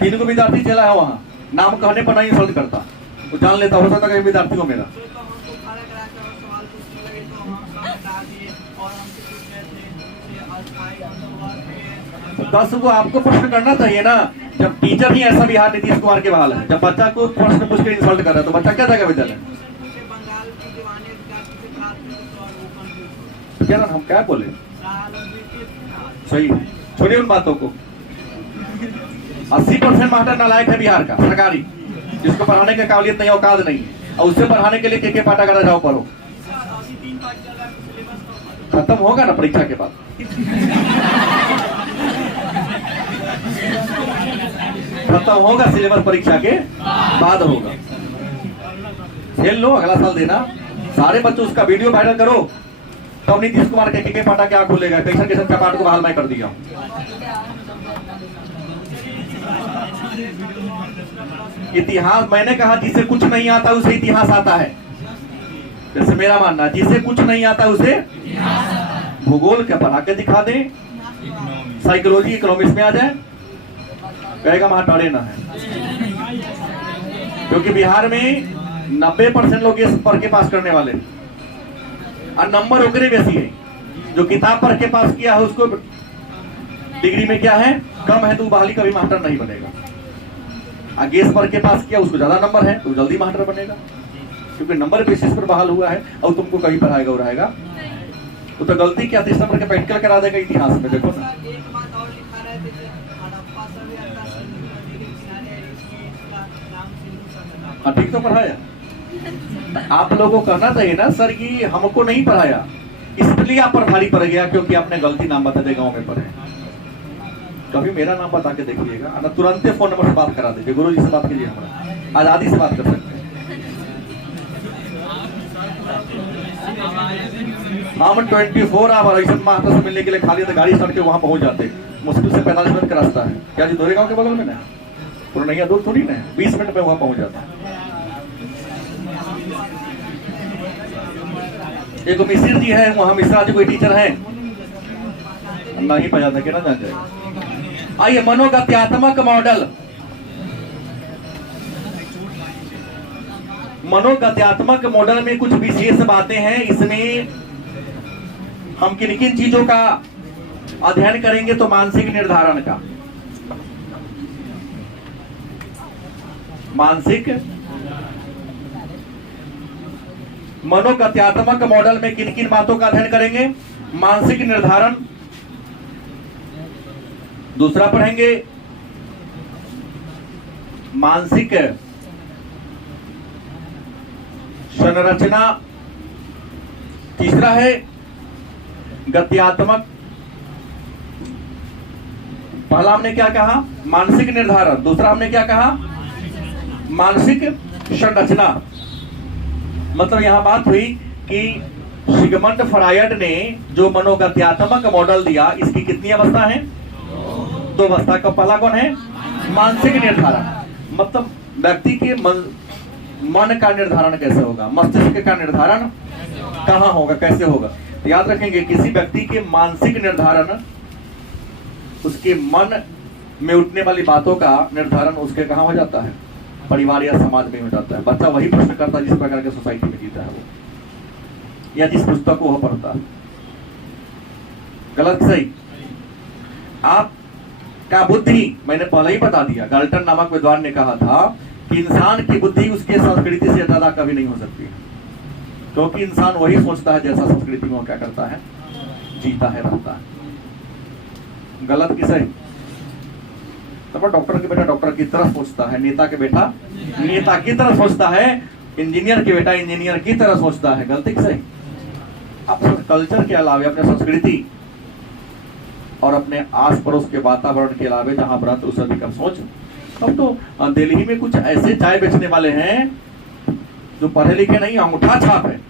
3 को विद्यार्थी चला है वहाँ, नाम कहने पर नहीं इंसल्ट करता, वो जान लेता। हो सकता है विद्यार्थी को मेरा 10 को आपको प्रश्न करना चाहिए ना। जब टीचर ही ऐसा बिहार नीतीश कुमार के बहाल है, जब बच्चा को प्रश्न पूछ के इंसल्ट कर रहा है तो बच्चा क्या जाएगा विद्यालय? क्या ना हम क्या बोले? सही, छोड़िए उन बातों को। 80% मास्टर नालायक है बिहार का सरकारी, जिसको पढ़ाने की काबिलियत नहीं, औकात नहीं है, और उससे पढ़ाने के लिए के पाटा करा जाओ पढ़ो। खत्म होगा ना परीक्षा के बाद। खत्म होगा सिलेबस, परीक्षा के बाद होगा। खेल लो, अगला साल देना। सारे बच्चों उसका वीडियो वायरल करो, तब नीतीश कुमार के पाटा क्या खुलेगा। कैसन का पाठ को बहाल मैं कर दिया। इतिहास मैंने कहा जिसे कुछ नहीं आता उसे इतिहास आता है। जैसे मेरा मानना, जिसे कुछ नहीं आता उसे भूगोल क्या पढ़ा के दिखा दे, साइकोलॉजी इकोनॉमिक्स में आ जाए, कहेगा वहां टरे ना है। क्योंकि बिहार में 90% लोग ये पढ़ के पास करने वाले, और नंबर ओकरे बेसी है। जो किताब पढ़ के पास किया है उसको डिग्री में क्या है, कम है, तो बहाली कभी मास्टर नहीं बनेगा। गेस पढ़ के पास किया उसको ज्यादा नंबर है तो जल्दी मास्टर बनेगा, क्योंकि नंबर बेसिस पर बहाल हुआ है। और तुमको कहीं पढ़ाएगा और रहेगा तो गलती क्या 30 नंबर के प्रैक्टिकल करा देगा इतिहास में। देखो ना, हाँ ठीक तो पढ़ाया। आप लोगों को कहना चाहिए ना सर कि हमको नहीं पढ़ाया, इसलिए आप पर भारी पड़ गया क्योंकि आपने गलती नाम बता दे गाँव में पढ़े। कभी मेरा नाम बता के देखिएगा, ना तुरंत फोन नंबर से बात करा दीजिए, गुरु जी से बात कीजिए, हमारा आजादी से बात कर सकते हैं। हम 24 आवर ऐसे मास्टर से मिलने के लिए खाली तो गाड़ी चढ़ के वहां पहुंच जाते। मुश्किल से 45 मिनट का रास्ता है। क्या जी दोरे गांव के बगल में ना, पूर्णिया दूर थोड़ी ना, 20 मिनट में वहां पहुंच जाता है। एक मिश्र जी है वहां, मिश्रा जी कोई टीचर है नहीं पता था, ना जान जाए। आइए, मनोगत्यात्मक मॉडल। मनोगत्यात्मक मॉडल में कुछ विशेष बातें हैं। इसमें हम किन किन चीजों का अध्ययन करेंगे? तो मानसिक निर्धारण का, मानसिक मनोगत्यात्मक मॉडल में किन किन बातों का अध्ययन करेंगे? मानसिक निर्धारण। दूसरा पढ़ेंगे मानसिक संरचना। तीसरा है गत्यात्मक। पहला हमने क्या कहा? मानसिक निर्धारण। दूसरा हमने क्या कहा? मानसिक संरचना। मतलब यहां बात हुई कि सिगमंड फ्रायड ने जो मनोगत्यात्मक मॉडल दिया, इसकी कितनी अवस्था है? 2 अवस्था का। पहला कौन है? मानसिक निर्धारण। मतलब व्यक्ति के मन का निर्धारण कैसे होगा, मस्तिष्क का निर्धारण कहां होगा, कैसे होगा। तो याद रखेंगे, किसी व्यक्ति के मानसिक निर्धारण, उसके मन में उठने वाली बातों का निर्धारण उसके कहां हो जाता है? परिवार या समाज में हो जाता है। बच्चा वही प्रश्न करता है जिस प्रकार के सोसाइटी में जीता है वो, या जिस पुस्तक को वह पढ़ता है। गलत सही? आपका बुद्धि, मैंने पहले ही बता दिया, गाल्टन नामक विद्वान ने कहा था कि इंसान की बुद्धि उसके संस्कृति से ज्यादा कभी नहीं हो सकती, क्योंकि इंसान वही सोचता है जैसा संस्कृति में वो क्या करता है, जीता है, रहता है। गलत कि सही? तो डॉक्टर के बेटा डॉक्टर की तरह सोचता है, नेता के बेटा नेता की तरह सोचता है, इंजीनियर के बेटा इंजीनियर की तरह सोचता है। गलती कि सही? अपने कल्चर के अलावे, अपने संस्कृति और अपने आस पड़ोस के वातावरण के अलावे जहां पर उस सभी का सोच। अब तो दिल्ली में कुछ ऐसे चाय बेचने वाले हैं जो पढ़े लिखे नहीं, अंगूठा छाप है,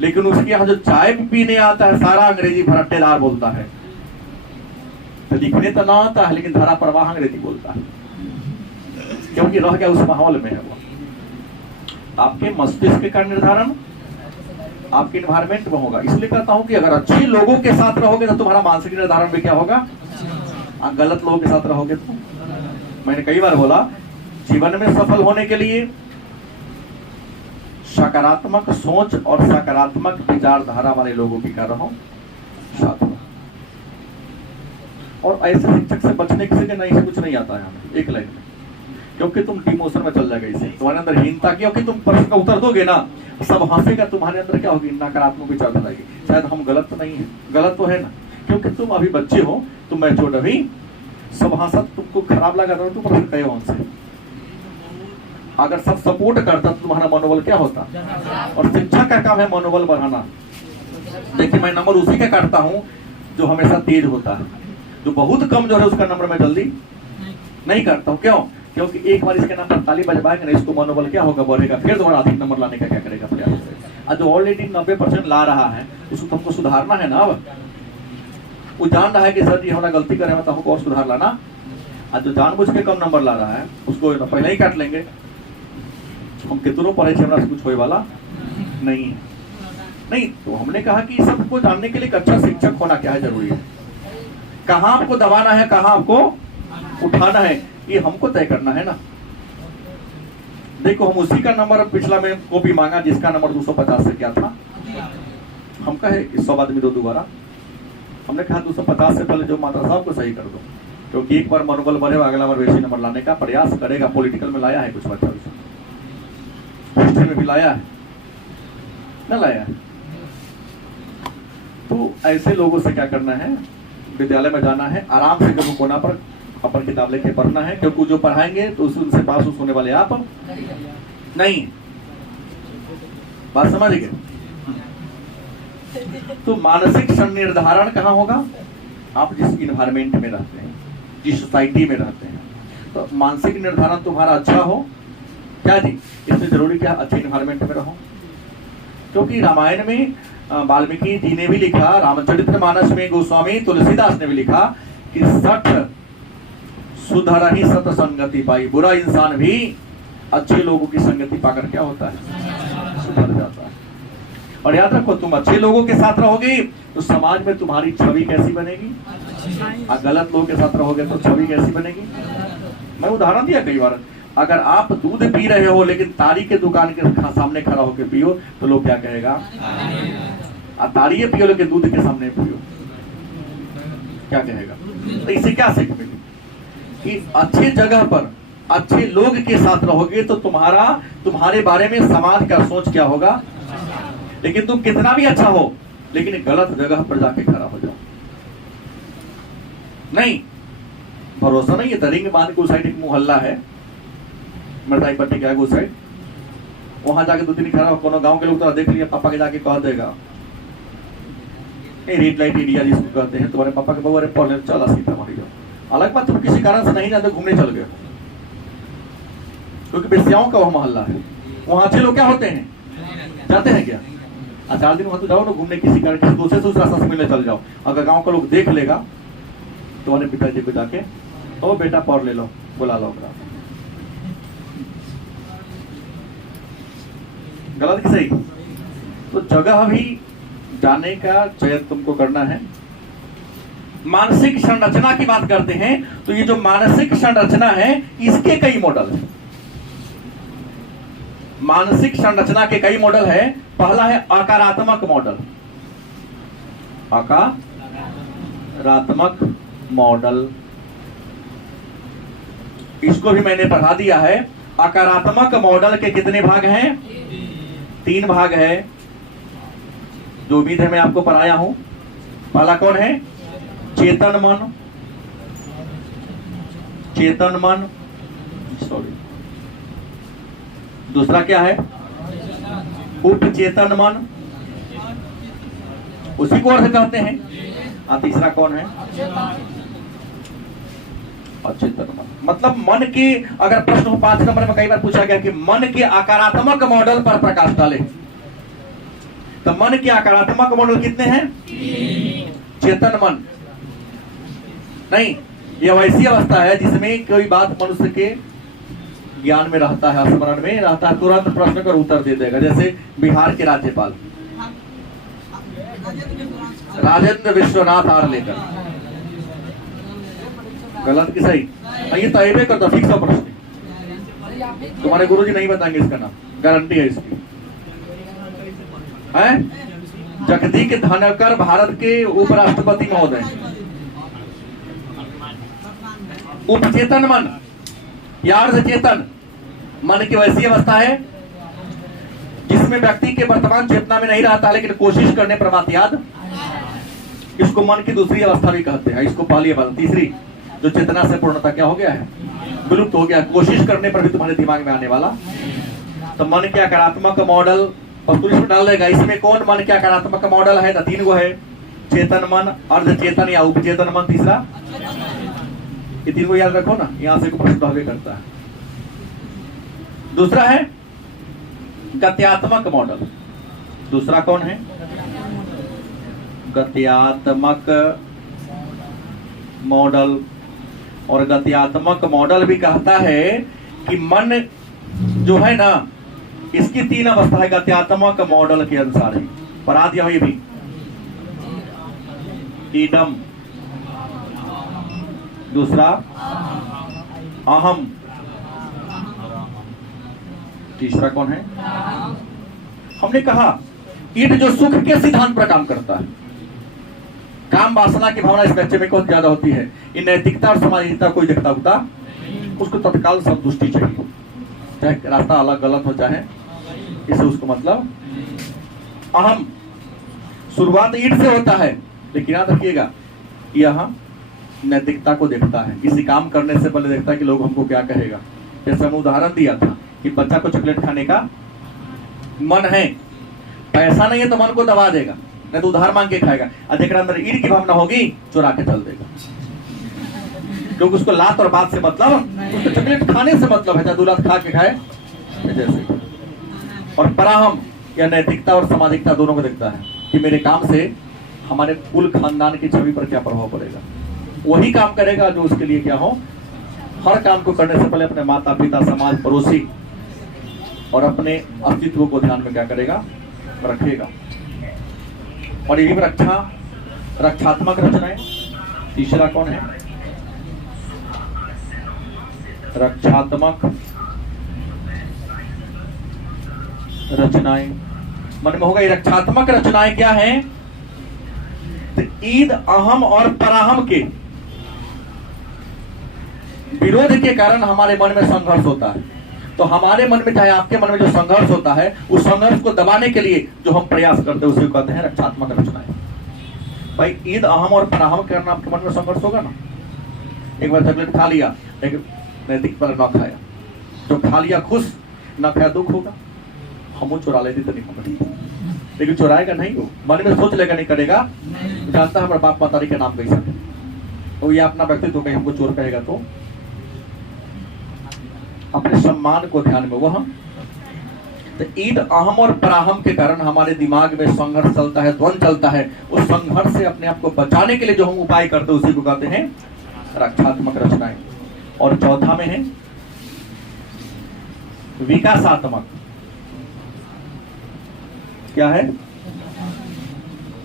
लेकिन उसके यहाँ जो चाय पीने आता है सारा अंग्रेजी भरट्टेदार बोलता है। तो लिखने तो ना आता है, लेकिन धारा प्रवाह अंग्रेजी बोलता है, क्योंकि रह गया उस माहौल में है वो। आपके मस्तिष्क का निर्धारण आपके एनवायरमेंट में होगा। इसलिए कहता हूं कि अगर अच्छे लोगों के साथ रहोगे तो तुम्हारा मानसिक निर्धारण भी क्या होगा? गलत लोगों के साथ रहोगे तो। मैंने कई बार बोला, जीवन में सफल होने के लिए सकारात्मक सोच और सकारात्मक विचारधारा वाले लोगों की क्या रहो, साथ में। और ऐसे शिक्षक से बचने किसी के नहीं से कुछ नहीं आता है हमें, एक लाइन में, क्योंकि तुम डिमोशन में चल जाएगा। इससे तुम्हारे अंदर हीनता, क्योंकि तुम प्रश्न का उत्तर दोगे ना, सब हंसेगा, तुम्हारे अंदर क्या होगी? नकारात्मक विचारधारा आएगी। शायद हम गलत तो नहीं है, गलत तो है ना, क्योंकि तुम अभी बच्चे हो, तुम मैच्योर्ड, अभी सब हंसा, तुमको खराब लगा था, तुम प्रश्न कहे हमसे। अगर सब सपोर्ट करता तो तुम्हारा मनोबल क्या होता? और शिक्षा का काम है मनोबल बढ़ाना। देखिए, मैं नंबर उसी का काटता हूं जो हमेशा तेज होता है, जो बहुत कम जो है उसका नंबर मैं जल्दी नहीं करता हूं। क्यों? क्योंकि एक बार इसके नाम पर ताली बजवाएंगे ना, इसको मनोबल क्या होगा, बढ़ेगा, फिर दोबारा अधिक नंबर लाने का क्या करेगा, प्रयास करेगा। और जो ऑलरेडी 90% ला रहा है उसको तुमको सुधारना है ना। अब वो जान रहा है कि सर जी हमारा गलती करे तो हमको और सुधार लाना। और जो जानबूझ के कम नंबर ला रहा है उसको पहले ही काट लेंगे। हम कितनों पढ़े थे, हमारा कुछ होने वाला नहीं है। नहीं, तो हमने कहा कि सबको जानने के लिए एक अच्छा शिक्षक होना क्या है जरूरी है। कहाँ आपको दबाना है, कहाँ आपको उठाना है, ये हमको तय करना है ना। देखो, हम उसी का नंबर पिछला में कॉपी मांगा जिसका नंबर 250 से क्या था। हम कहे 100 आदमी दो दोबारा, हमने कहा 250 से पहले जो मात्रा साहब को सही कर दो, क्योंकि एक बार मनोबल बढ़ेगा, अगला बार वैसे नंबर लाने का प्रयास करेगा। पॉलिटिकल में लाया है कुछ बच्चा, हिस्ट्री में भी लाया है, न लाया है। तो ऐसे लोगों से क्या करना है, विद्यालय में जाना है, आराम से कभी कोना पर अपन किताब लेके पढ़ना है, क्योंकि जो पढ़ाएंगे तो उनसे पास होने वाले आप नहीं। बात समझ गए? तो मानसिक निर्धारण कहाँ होगा? आप जिस इन्वायरमेंट में रहते हैं, जिस सोसाइटी में रहते हैं। तो मानसिक निर्धारण तुम्हारा अच्छा हो क्या जी, इसमें जरूरी क्या, अच्छे इन्वायरमेंट में रहो। क्योंकि रामायण में वाल्मीकि जी ने भी लिखा, रामचरितमानस में गोस्वामी तुलसीदास ने भी लिखा कि 60 सुधर ही सतसंगति पाई। बुरा इंसान भी अच्छे लोगों की संगति पाकर क्या होता है, सुधर जाता है। और याद रखो, तुम अच्छे लोगों के साथ रहोगे तो समाज में तुम्हारी छवि कैसी बनेगी, और गलत लोगों के साथ रहोगे तो छवि कैसी बनेगी। मैं उदाहरण दिया कई बार, अगर आप दूध पी रहे हो लेकिन तारी के दुकान के सामने खड़ा होकर पियो तो लोग क्या कहेगा, तारी पियो लेकिन दूध के सामने पियो, क्या कहेगा। तो इससे क्या सीख मिली कि अच्छी जगह पर अच्छे लोग के साथ रहोगे तो तुम्हारे बारे में समाज का सोच क्या होगा। लेकिन तुम कितना भी अच्छा हो लेकिन गलत जगह पर जाके खड़ा हो जाओ, नहीं, भरोसा नहीं है। तरिंग बांध के उस साइड एक मोहल्ला है, मरताई पट्टी का उस साइड, वहां जाके दो दिन खड़ा हो, कोनो गांव के लोग तो देख लिया, पापा के जाके कह देगा रेड लाइट एरिया जिसको कहते हैं, तुम्हारे पापा के बउआ रे पढ़ने चला सीतामढ़ी जाओ। अलग बात, तुम किसी कारण से नहीं जाते, घूमने चल गए, क्योंकि बेस्याओं का वह मोहल्ला है, वहां अच्छे लोग क्या होते हैं, जाते हैं क्या, 4 दिन वहां तो जाओ ना घूमने, किसी कारण किसी दूसरे से उस रास्ता से मिलने चल जाओ। अगर गांव का लोग देख लेगा तुम्हारे पिताजी को जाके, तो बेटा पढ़ ले लो, बुला लो, गलत कि सही। तो जगह भी जाने का चयन तुमको करना है। मानसिक संरचना की बात करते हैं तो ये जो मानसिक संरचना है इसके कई मॉडल है। मानसिक संरचना के कई मॉडल है। पहला है आकारात्मक मॉडल, आकारात्मक मॉडल, इसको भी मैंने पढ़ा दिया है। आकारात्मक मॉडल के कितने भाग हैं, 3 भाग है, जो उम्मीद है मैं आपको पढ़ाया हूं। पहला कौन है, चेतन मन, चेतन मन, सॉरी, दूसरा क्या है, उपचेतन मन, उसी को अर्थ कहते हैं। और तीसरा कौन है, अचेतन मन। मतलब मन के, अगर प्रश्न 5 नंबर में कई बार पूछा गया कि मन के आकारात्मक मॉडल पर प्रकाश डाले, तो मन के आकारात्मक मॉडल कितने हैं, चेतन मन। नहीं, यह वैसी अवस्था है जिसमें कोई बात मनुष्य के ज्ञान में रहता है, स्मरण में रहता है, तुरंत प्रश्न कर उत्तर दे देगा। जैसे बिहार के राज्यपाल राजेंद्र विश्वनाथ आर्लेकर, गलत कि सही, ये तो अबे करता फिक्स प्रश्न, तुम्हारे गुरुजी नहीं बताएंगे इसका नाम, गारंटी है इसकी। है जगदीप धनकर भारत के उपराष्ट्रपति महोदय। उपचेतन मन या अर्धचेतन मन की वैसी अवस्था है जिसमें व्यक्ति के वर्तमान चेतना में नहीं रहता लेकिन कोशिश करने पर बात याद, इसको मन की दूसरी अवस्था भी कहते हैं। इसको पहली अवस्था, तीसरी जो चेतना से पूर्णता क्या हो गया है, विलुप्त हो गया, कोशिश करने पर भी तुम्हारे दिमाग में आने वाला। तो मन के आकारात्मक मॉडल और तुम इसमें डाल देगा, इसमें कौन मन के आकारात्मक मॉडल है, तो 3 गो है, चेतन मन, अर्धचेतन या उपचेतन मन, तीसरा, ये 3 गो याद रखो ना, यहां से प्रश्न भावे करता है। दूसरा है गत्यात्मक मॉडल, दूसरा कौन है, गत्यात्मक मॉडल। और गत्यात्मक मॉडल भी कहता है कि मन जो है ना, इसकी 3 अवस्था है गत्यात्मक मॉडल के अनुसार ही। पर आ दिया ये भी, ईडम, दूसरा अहम, तीसरा कौन है, हमने कहा ईड जो सुख के सिद्धांत पर काम करता है। काम वासना की भावना इस बच्चे में बहुत ज्यादा होती है। ये नैतिकता और सामाजिकता कोई देखता होता, उसको तत्काल संतुष्टि चाहिए, चाहे रास्ता अलग गलत हो, चाहे इसे उसको मतलब अहम। शुरुआत ईड से होता है लेकिन याद रखिएगा यह नैतिकता को देखता है, किसी काम करने से पहले देखता है कि लोग हमको क्या कहेगा। जैसे हम उदाहरण दिया था कि बच्चा को चॉकलेट खाने का मन है, पैसा नहीं है तो मन को दबा देगा, नहीं तो उधार मांग के खाएगा। अगर अंदर ईर्ष्या की भावना होगी चुरा के चल देगा, क्योंकि उसको लात और बात से मतलब, उसको चॉकलेट खाने से मतलब है, चाहे 2 लात खा के खाए जैसे। और पराहम या नैतिकता और सामाजिकता दोनों को देखता है कि मेरे काम से हमारे कुल खानदान की छवि पर क्या प्रभाव पड़ेगा। वही काम करेगा जो उसके लिए क्या हो। हर काम को करने से पहले अपने माता पिता, समाज, पड़ोसी और अपने अस्तित्व को ध्यान में क्या करेगा, रखेगा। और यही रक्षात्मक रचनाएं। तीसरा कौन है, रक्षात्मक रचनाएं मन में होगा। ये रक्षात्मक रचनाएं क्या हैं? तो ईद अहम और पराहम के विरोध के कारण हमारे मन में संघर्ष होता है। तो हमारे मन में, चाहे आपके मन में जो संघर्ष होता है, उस संघर्ष को दबाने के लिए जो हम प्रयास करते हैं उसे कहते हैं रक्षात्मक रचनाएं। भाई ईद अहम और पराहम के कारण आपके मन में संघर्ष होगा ना। एक बार चॉकलेट खा लिया, लेकिन नैतिक पर न खाया, जो खा लिया खुश, न खाया दुख होगा। हम चुरा लेते तो नहीं होगा, लेकिन चुराएगा नहीं, वो मन में सोच लेगा, नहीं करेगा, जानता है हमारे बाप मातारी के नाम कैसा है, तो ये अपना व्यक्तित्व कहीं हमको चोर कहेगा तो अपने सम्मान को ध्यान में। वह तो ईद अहम और पराहम के कारण हमारे दिमाग में संघर्ष चलता है, द्वंद चलता है। उस संघर्ष से अपने आप को बचाने के लिए जो हम उपाय करते हैं उसी को कहते हैं रक्षात्मक रचनाएं। और चौथा में है विकासात्मक। क्या है?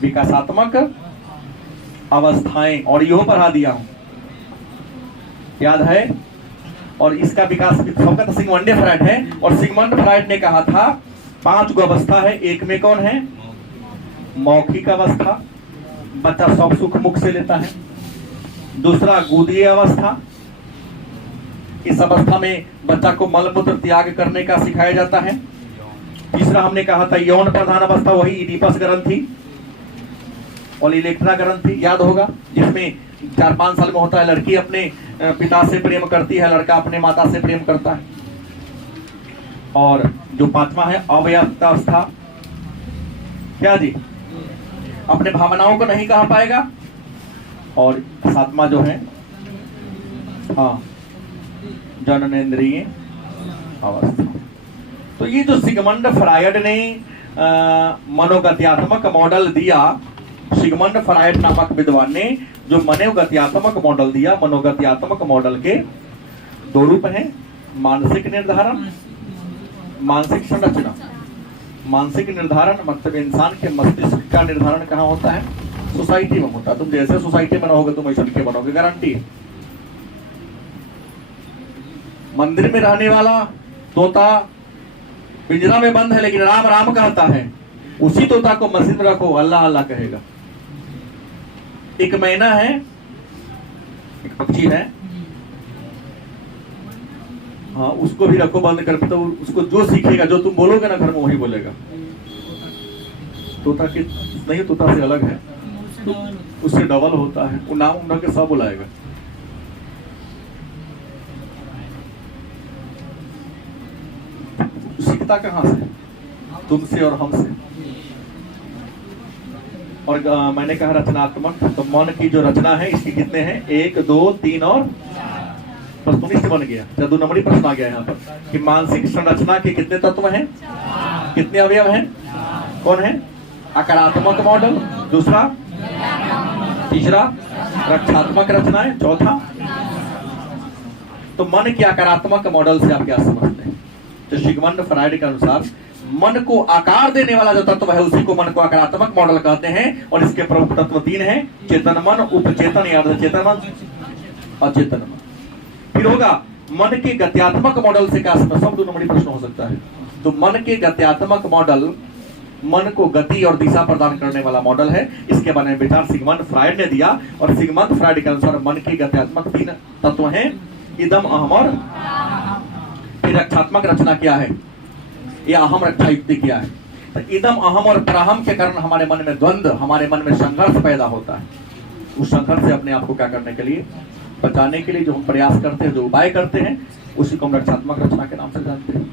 विकासात्मक अवस्थाएं। और यो पढ़ा दिया हूं, याद है। और इसका विकास सबका तो सिगमंड फ्राइड है। और सिगमंड फ्राइड ने कहा था 5 गो अवस्था है। एक में कौन है? मौखिक अवस्था, बच्चा सब सुख मुख से लेता है। दूसरा गुदीय अवस्था, इस अवस्था में बच्चा को मलमूत्र त्याग करने का सिखाया जाता है। तीसरा हमने कहा था यौन प्रधान अवस्था, वही इडिपस ग्रंथि और इलेक्ट्रा ग्रंथि, याद होगा, जिसमें 4-5 साल में होता है। लड़की अपने पिता से प्रेम करती है, लड़का अपने माता से प्रेम करता है। और जो 5वां है अव्यक्तावस्था, क्या जी? अपने भावनाओं को नहीं कह पाएगा। और 7वां जो है जननेंद्रिय अवस्था। तो ये जो सिगमंड फ्रायड ने मनोगत्यात्मक मॉडल दिया, सिगमंड फ्रायड नामक विद्वान ने जो मनोगत्यात्मक मॉडल दिया, मनोगत्यात्मक मॉडल के 2 रूप हैं, मानसिक निर्धारण, मानसिक संरचना। मानसिक निर्धारण मतलब इंसान के मस्तिष्क का निर्धारण कहाँ होता है? सोसाइटी में होता है। तुम जैसे सोसाइटी में रहोगे तुम वैसे के बनोगे, गारंटी है। मंदिर में रहने वाला तोता पिंजरा में बंद है लेकिन राम राम कहता है, उसी तोता को मस्जिद में रखो अल्लाह अल्लाह कहेगा। एक मैना है, एक पक्षी है, हाँ, उसको भी रखो बंद कर, तो उसको जो सीखेगा, जो तुम बोलोगे ना घर में वही बोलेगा। तोता के नहीं, तोता से अलग है, तो उससे डबल होता है, वो नाम उम्र के सब बुलाएगा। सीखता कहां से? तुमसे और हमसे। और मैंने कहा रचनात्मक, तो मन की जो रचना है इसकी कितने हैं? 1, 2, 3 और वस्तुनिष्ठ बन गया। 2 नंबरी प्रश्न आ गया यहाँ पर कि मानसिक संरचना के कितने तत्व हैं? कितने अवयव हैं? कौन है? आकारात्मक मॉडल, दूसरा, तीसरा रक्षात्मक रचनाएं, चौथा। तो मन के आकारात्मक मॉडल से आप क्या समझते हैं? तो सिगमंड फ्रायड के अनुसार मन को आकार देने वाला जो तत्व है उसी को मन को आकारात्मक मॉडल कहते हैं। और इसके प्रमुख तत्व 3 हैं, चेतन मन, उपचेतन या अर्धचेतन मन, अचेतन मन। फिर होगा मन के गत्यात्मक मॉडल से क्या समझ? सब 2 नंबरी प्रश्न हो सकता है। तो मन के गत्यात्मक मॉडल मन को गति और दिशा प्रदान करने वाला मॉडल है। इसके बारे में विचार सिगमंड फ्रायड ने दिया। और सिगमंड फ्रायड के अनुसार मन के गत्यात्मक 3 तत्व हैं, इदम, अहम और फिर रक्षात्मक रचना क्या है? यह अहम रक्षा युक्ति क्या है? तो इदम, अहम और पराहम के कारण हमारे मन में द्वंद्व, हमारे मन में संघर्ष पैदा होता है। उस संघर्ष से अपने आप को क्या करने के लिए, बचाने के लिए जो हम प्रयास करते हैं, जो उपाय करते हैं, उसी को हम रक्षात्मक रचना के नाम से जानते हैं।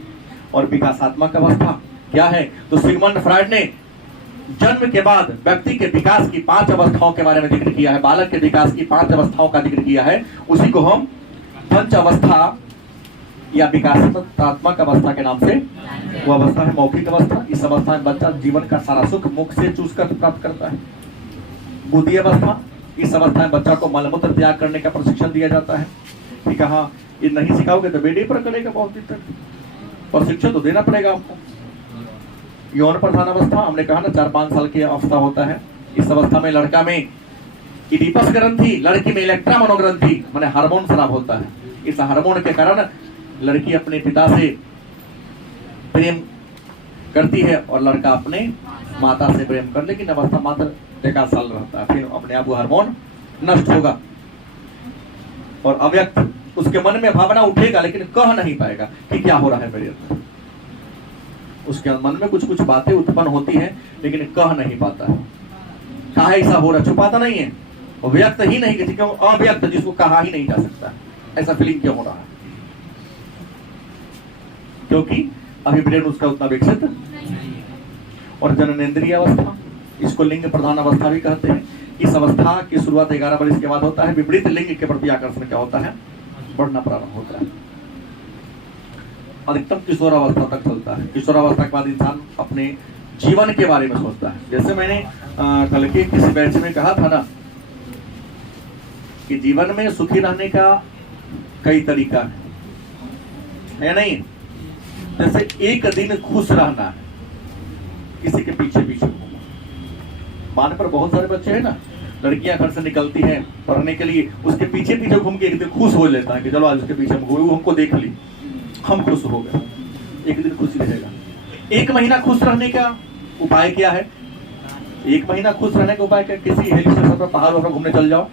और विकासात्मक अवस्था क्या है? तो सिगमंड फ्रायड ने जन्म के बाद व्यक्ति के विकास की 5 अवस्थाओं के बारे में जिक्र किया है। बालक के विकास की 5 अवस्थाओं का जिक्र किया है। उसी को हम पंच अवस्था या विकासात्मक अवस्था के नाम से, वो अवस्था है मौखिक अवस्था। इस अवस्था में बच्चा जीवन का सारा सुख मुख से चूस कर प्राप्त करता है। बुद्धि अवस्था, इस अवस्था में बच्चा को मलमूत्र त्याग करने का प्रशिक्षण दिया जाता है। ठीक है, हाँ, ये नहीं सिखाओगे तो बेटे पर करेगा बहुत दिन तक, प्रशिक्षण तो देना पड़ेगा आपको। यौन प्रधान अवस्था, हमने कहा ना 4-5 साल की अवस्था होता है। इस अवस्था में लड़का में इडिपस ग्रंथि, लड़की में इलेक्ट्रा मनोग्रंथि माने हार्मोन स्राव होता है। इस हार्मोन के कारण लड़की अपने पिता से प्रेम करती है और लड़का अपने माता से प्रेम कर, लेकिन अवस्था मात्र 1 साल रहता है, फिर अपने आप वो हार्मोन नष्ट होगा और अव्यक्त उसके मन में भावना उठेगा, लेकिन कह नहीं पाएगा कि क्या हो रहा है मेरे अंदर। उसके मन में कुछ कुछ बातें उत्पन्न होती हैं, लेकिन कह नहीं पाता है। कहा ऐसा हो रहा, छुपाता नहीं है, व्यक्त ही नहीं, किसी को अव्यक्त जिसको कहा ही नहीं जा सकता, ऐसा फीलिंग क्यों हो रहा है? क्योंकि अभी ब्रेन उसका उतना विकसित नहीं। और जननेंद्रिय अवस्था, इसको लिंग प्रधान अवस्था भी कहते हैं। इस अवस्था की शुरुआत 11 वर्ष के बाद होता है। विपरीत लिंग के प्रति आकर्षण क्या होता है? बढ़ना प्रारंभ होता है। अधिकतम किशोरावस्था तक चलता है। किशोरावस्था के बाद इंसान अपने जीवन के बारे में सोचता है। जैसे मैंने कल के किसी बैच में कहा था ना कि जीवन में सुखी रहने का कई तरीका है या नहीं? जैसे एक दिन खुश रहना है, किसी के पीछे पीछे घूमना। मान पर बहुत सारे बच्चे हैं ना, लड़कियां घर से निकलती हैं पढ़ने के लिए, उसके पीछे पीछे घूम के एक दिन खुश हो लेता है कि चलो आज उसके पीछे हम घूमे, वो हमको देख ली, हम खुश हो गए। एक दिन खुशी रहेगा। 1 महीना खुश रहने का उपाय क्या है? 1 महीना खुश रहने का उपाय क्या? किसी हिल स्टेशन पर, पहाड़ पर घूमने चल जाओ।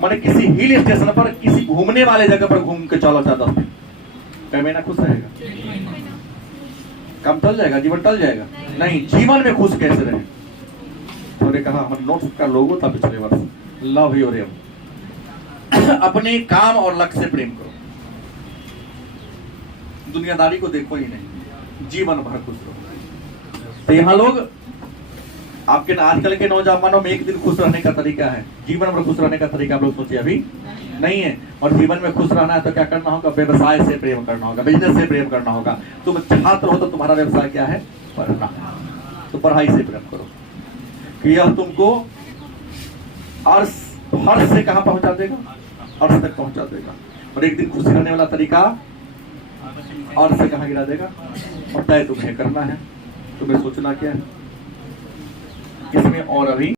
माने किसी हिल स्टेशन पर, किसी घूमने वाले जगह पर घूम के चलो 10 दिन, कई महीना खुश रहेगा? काम टल जाएगा, जीवन टल जाएगा? नहीं, जीवन में खुश कैसे रहे? थोड़े कहा हम नोट्स का लोगो था पिछले वर्ष, लव योर एम। अपने काम और लक्ष्य से प्रेम करो, दुनियादारी को देखो ही नहीं, जीवन भर खुश रहो। तो यहाँ लोग आपके आजकल के नौजवानों में एक दिन खुश रहने का तरीका है, जीवन भर खुश रहने का तरीका आप लोग सोचिए अभी नहीं है। और जीवन में खुश रहना है तो क्या करना होगा? व्यवसाय से प्रेम करना होगा, बिजनेस से प्रेम करना होगा। तुम छात्र हो तो तुम्हारा व्यवसाय क्या है? पढ़ना। तो पढ़ाई से प्रेम करो कि यह तुमको हर्ष से कहां पहुंचा देगा? अर्श तक पहुंचा देगा। और एक दिन खुशी रहने वाला तरीका अर्श से कहां गिरा देगा? और तय तुम्हें करना है, तुम्हें सोचना क्या है इसमें। और अभी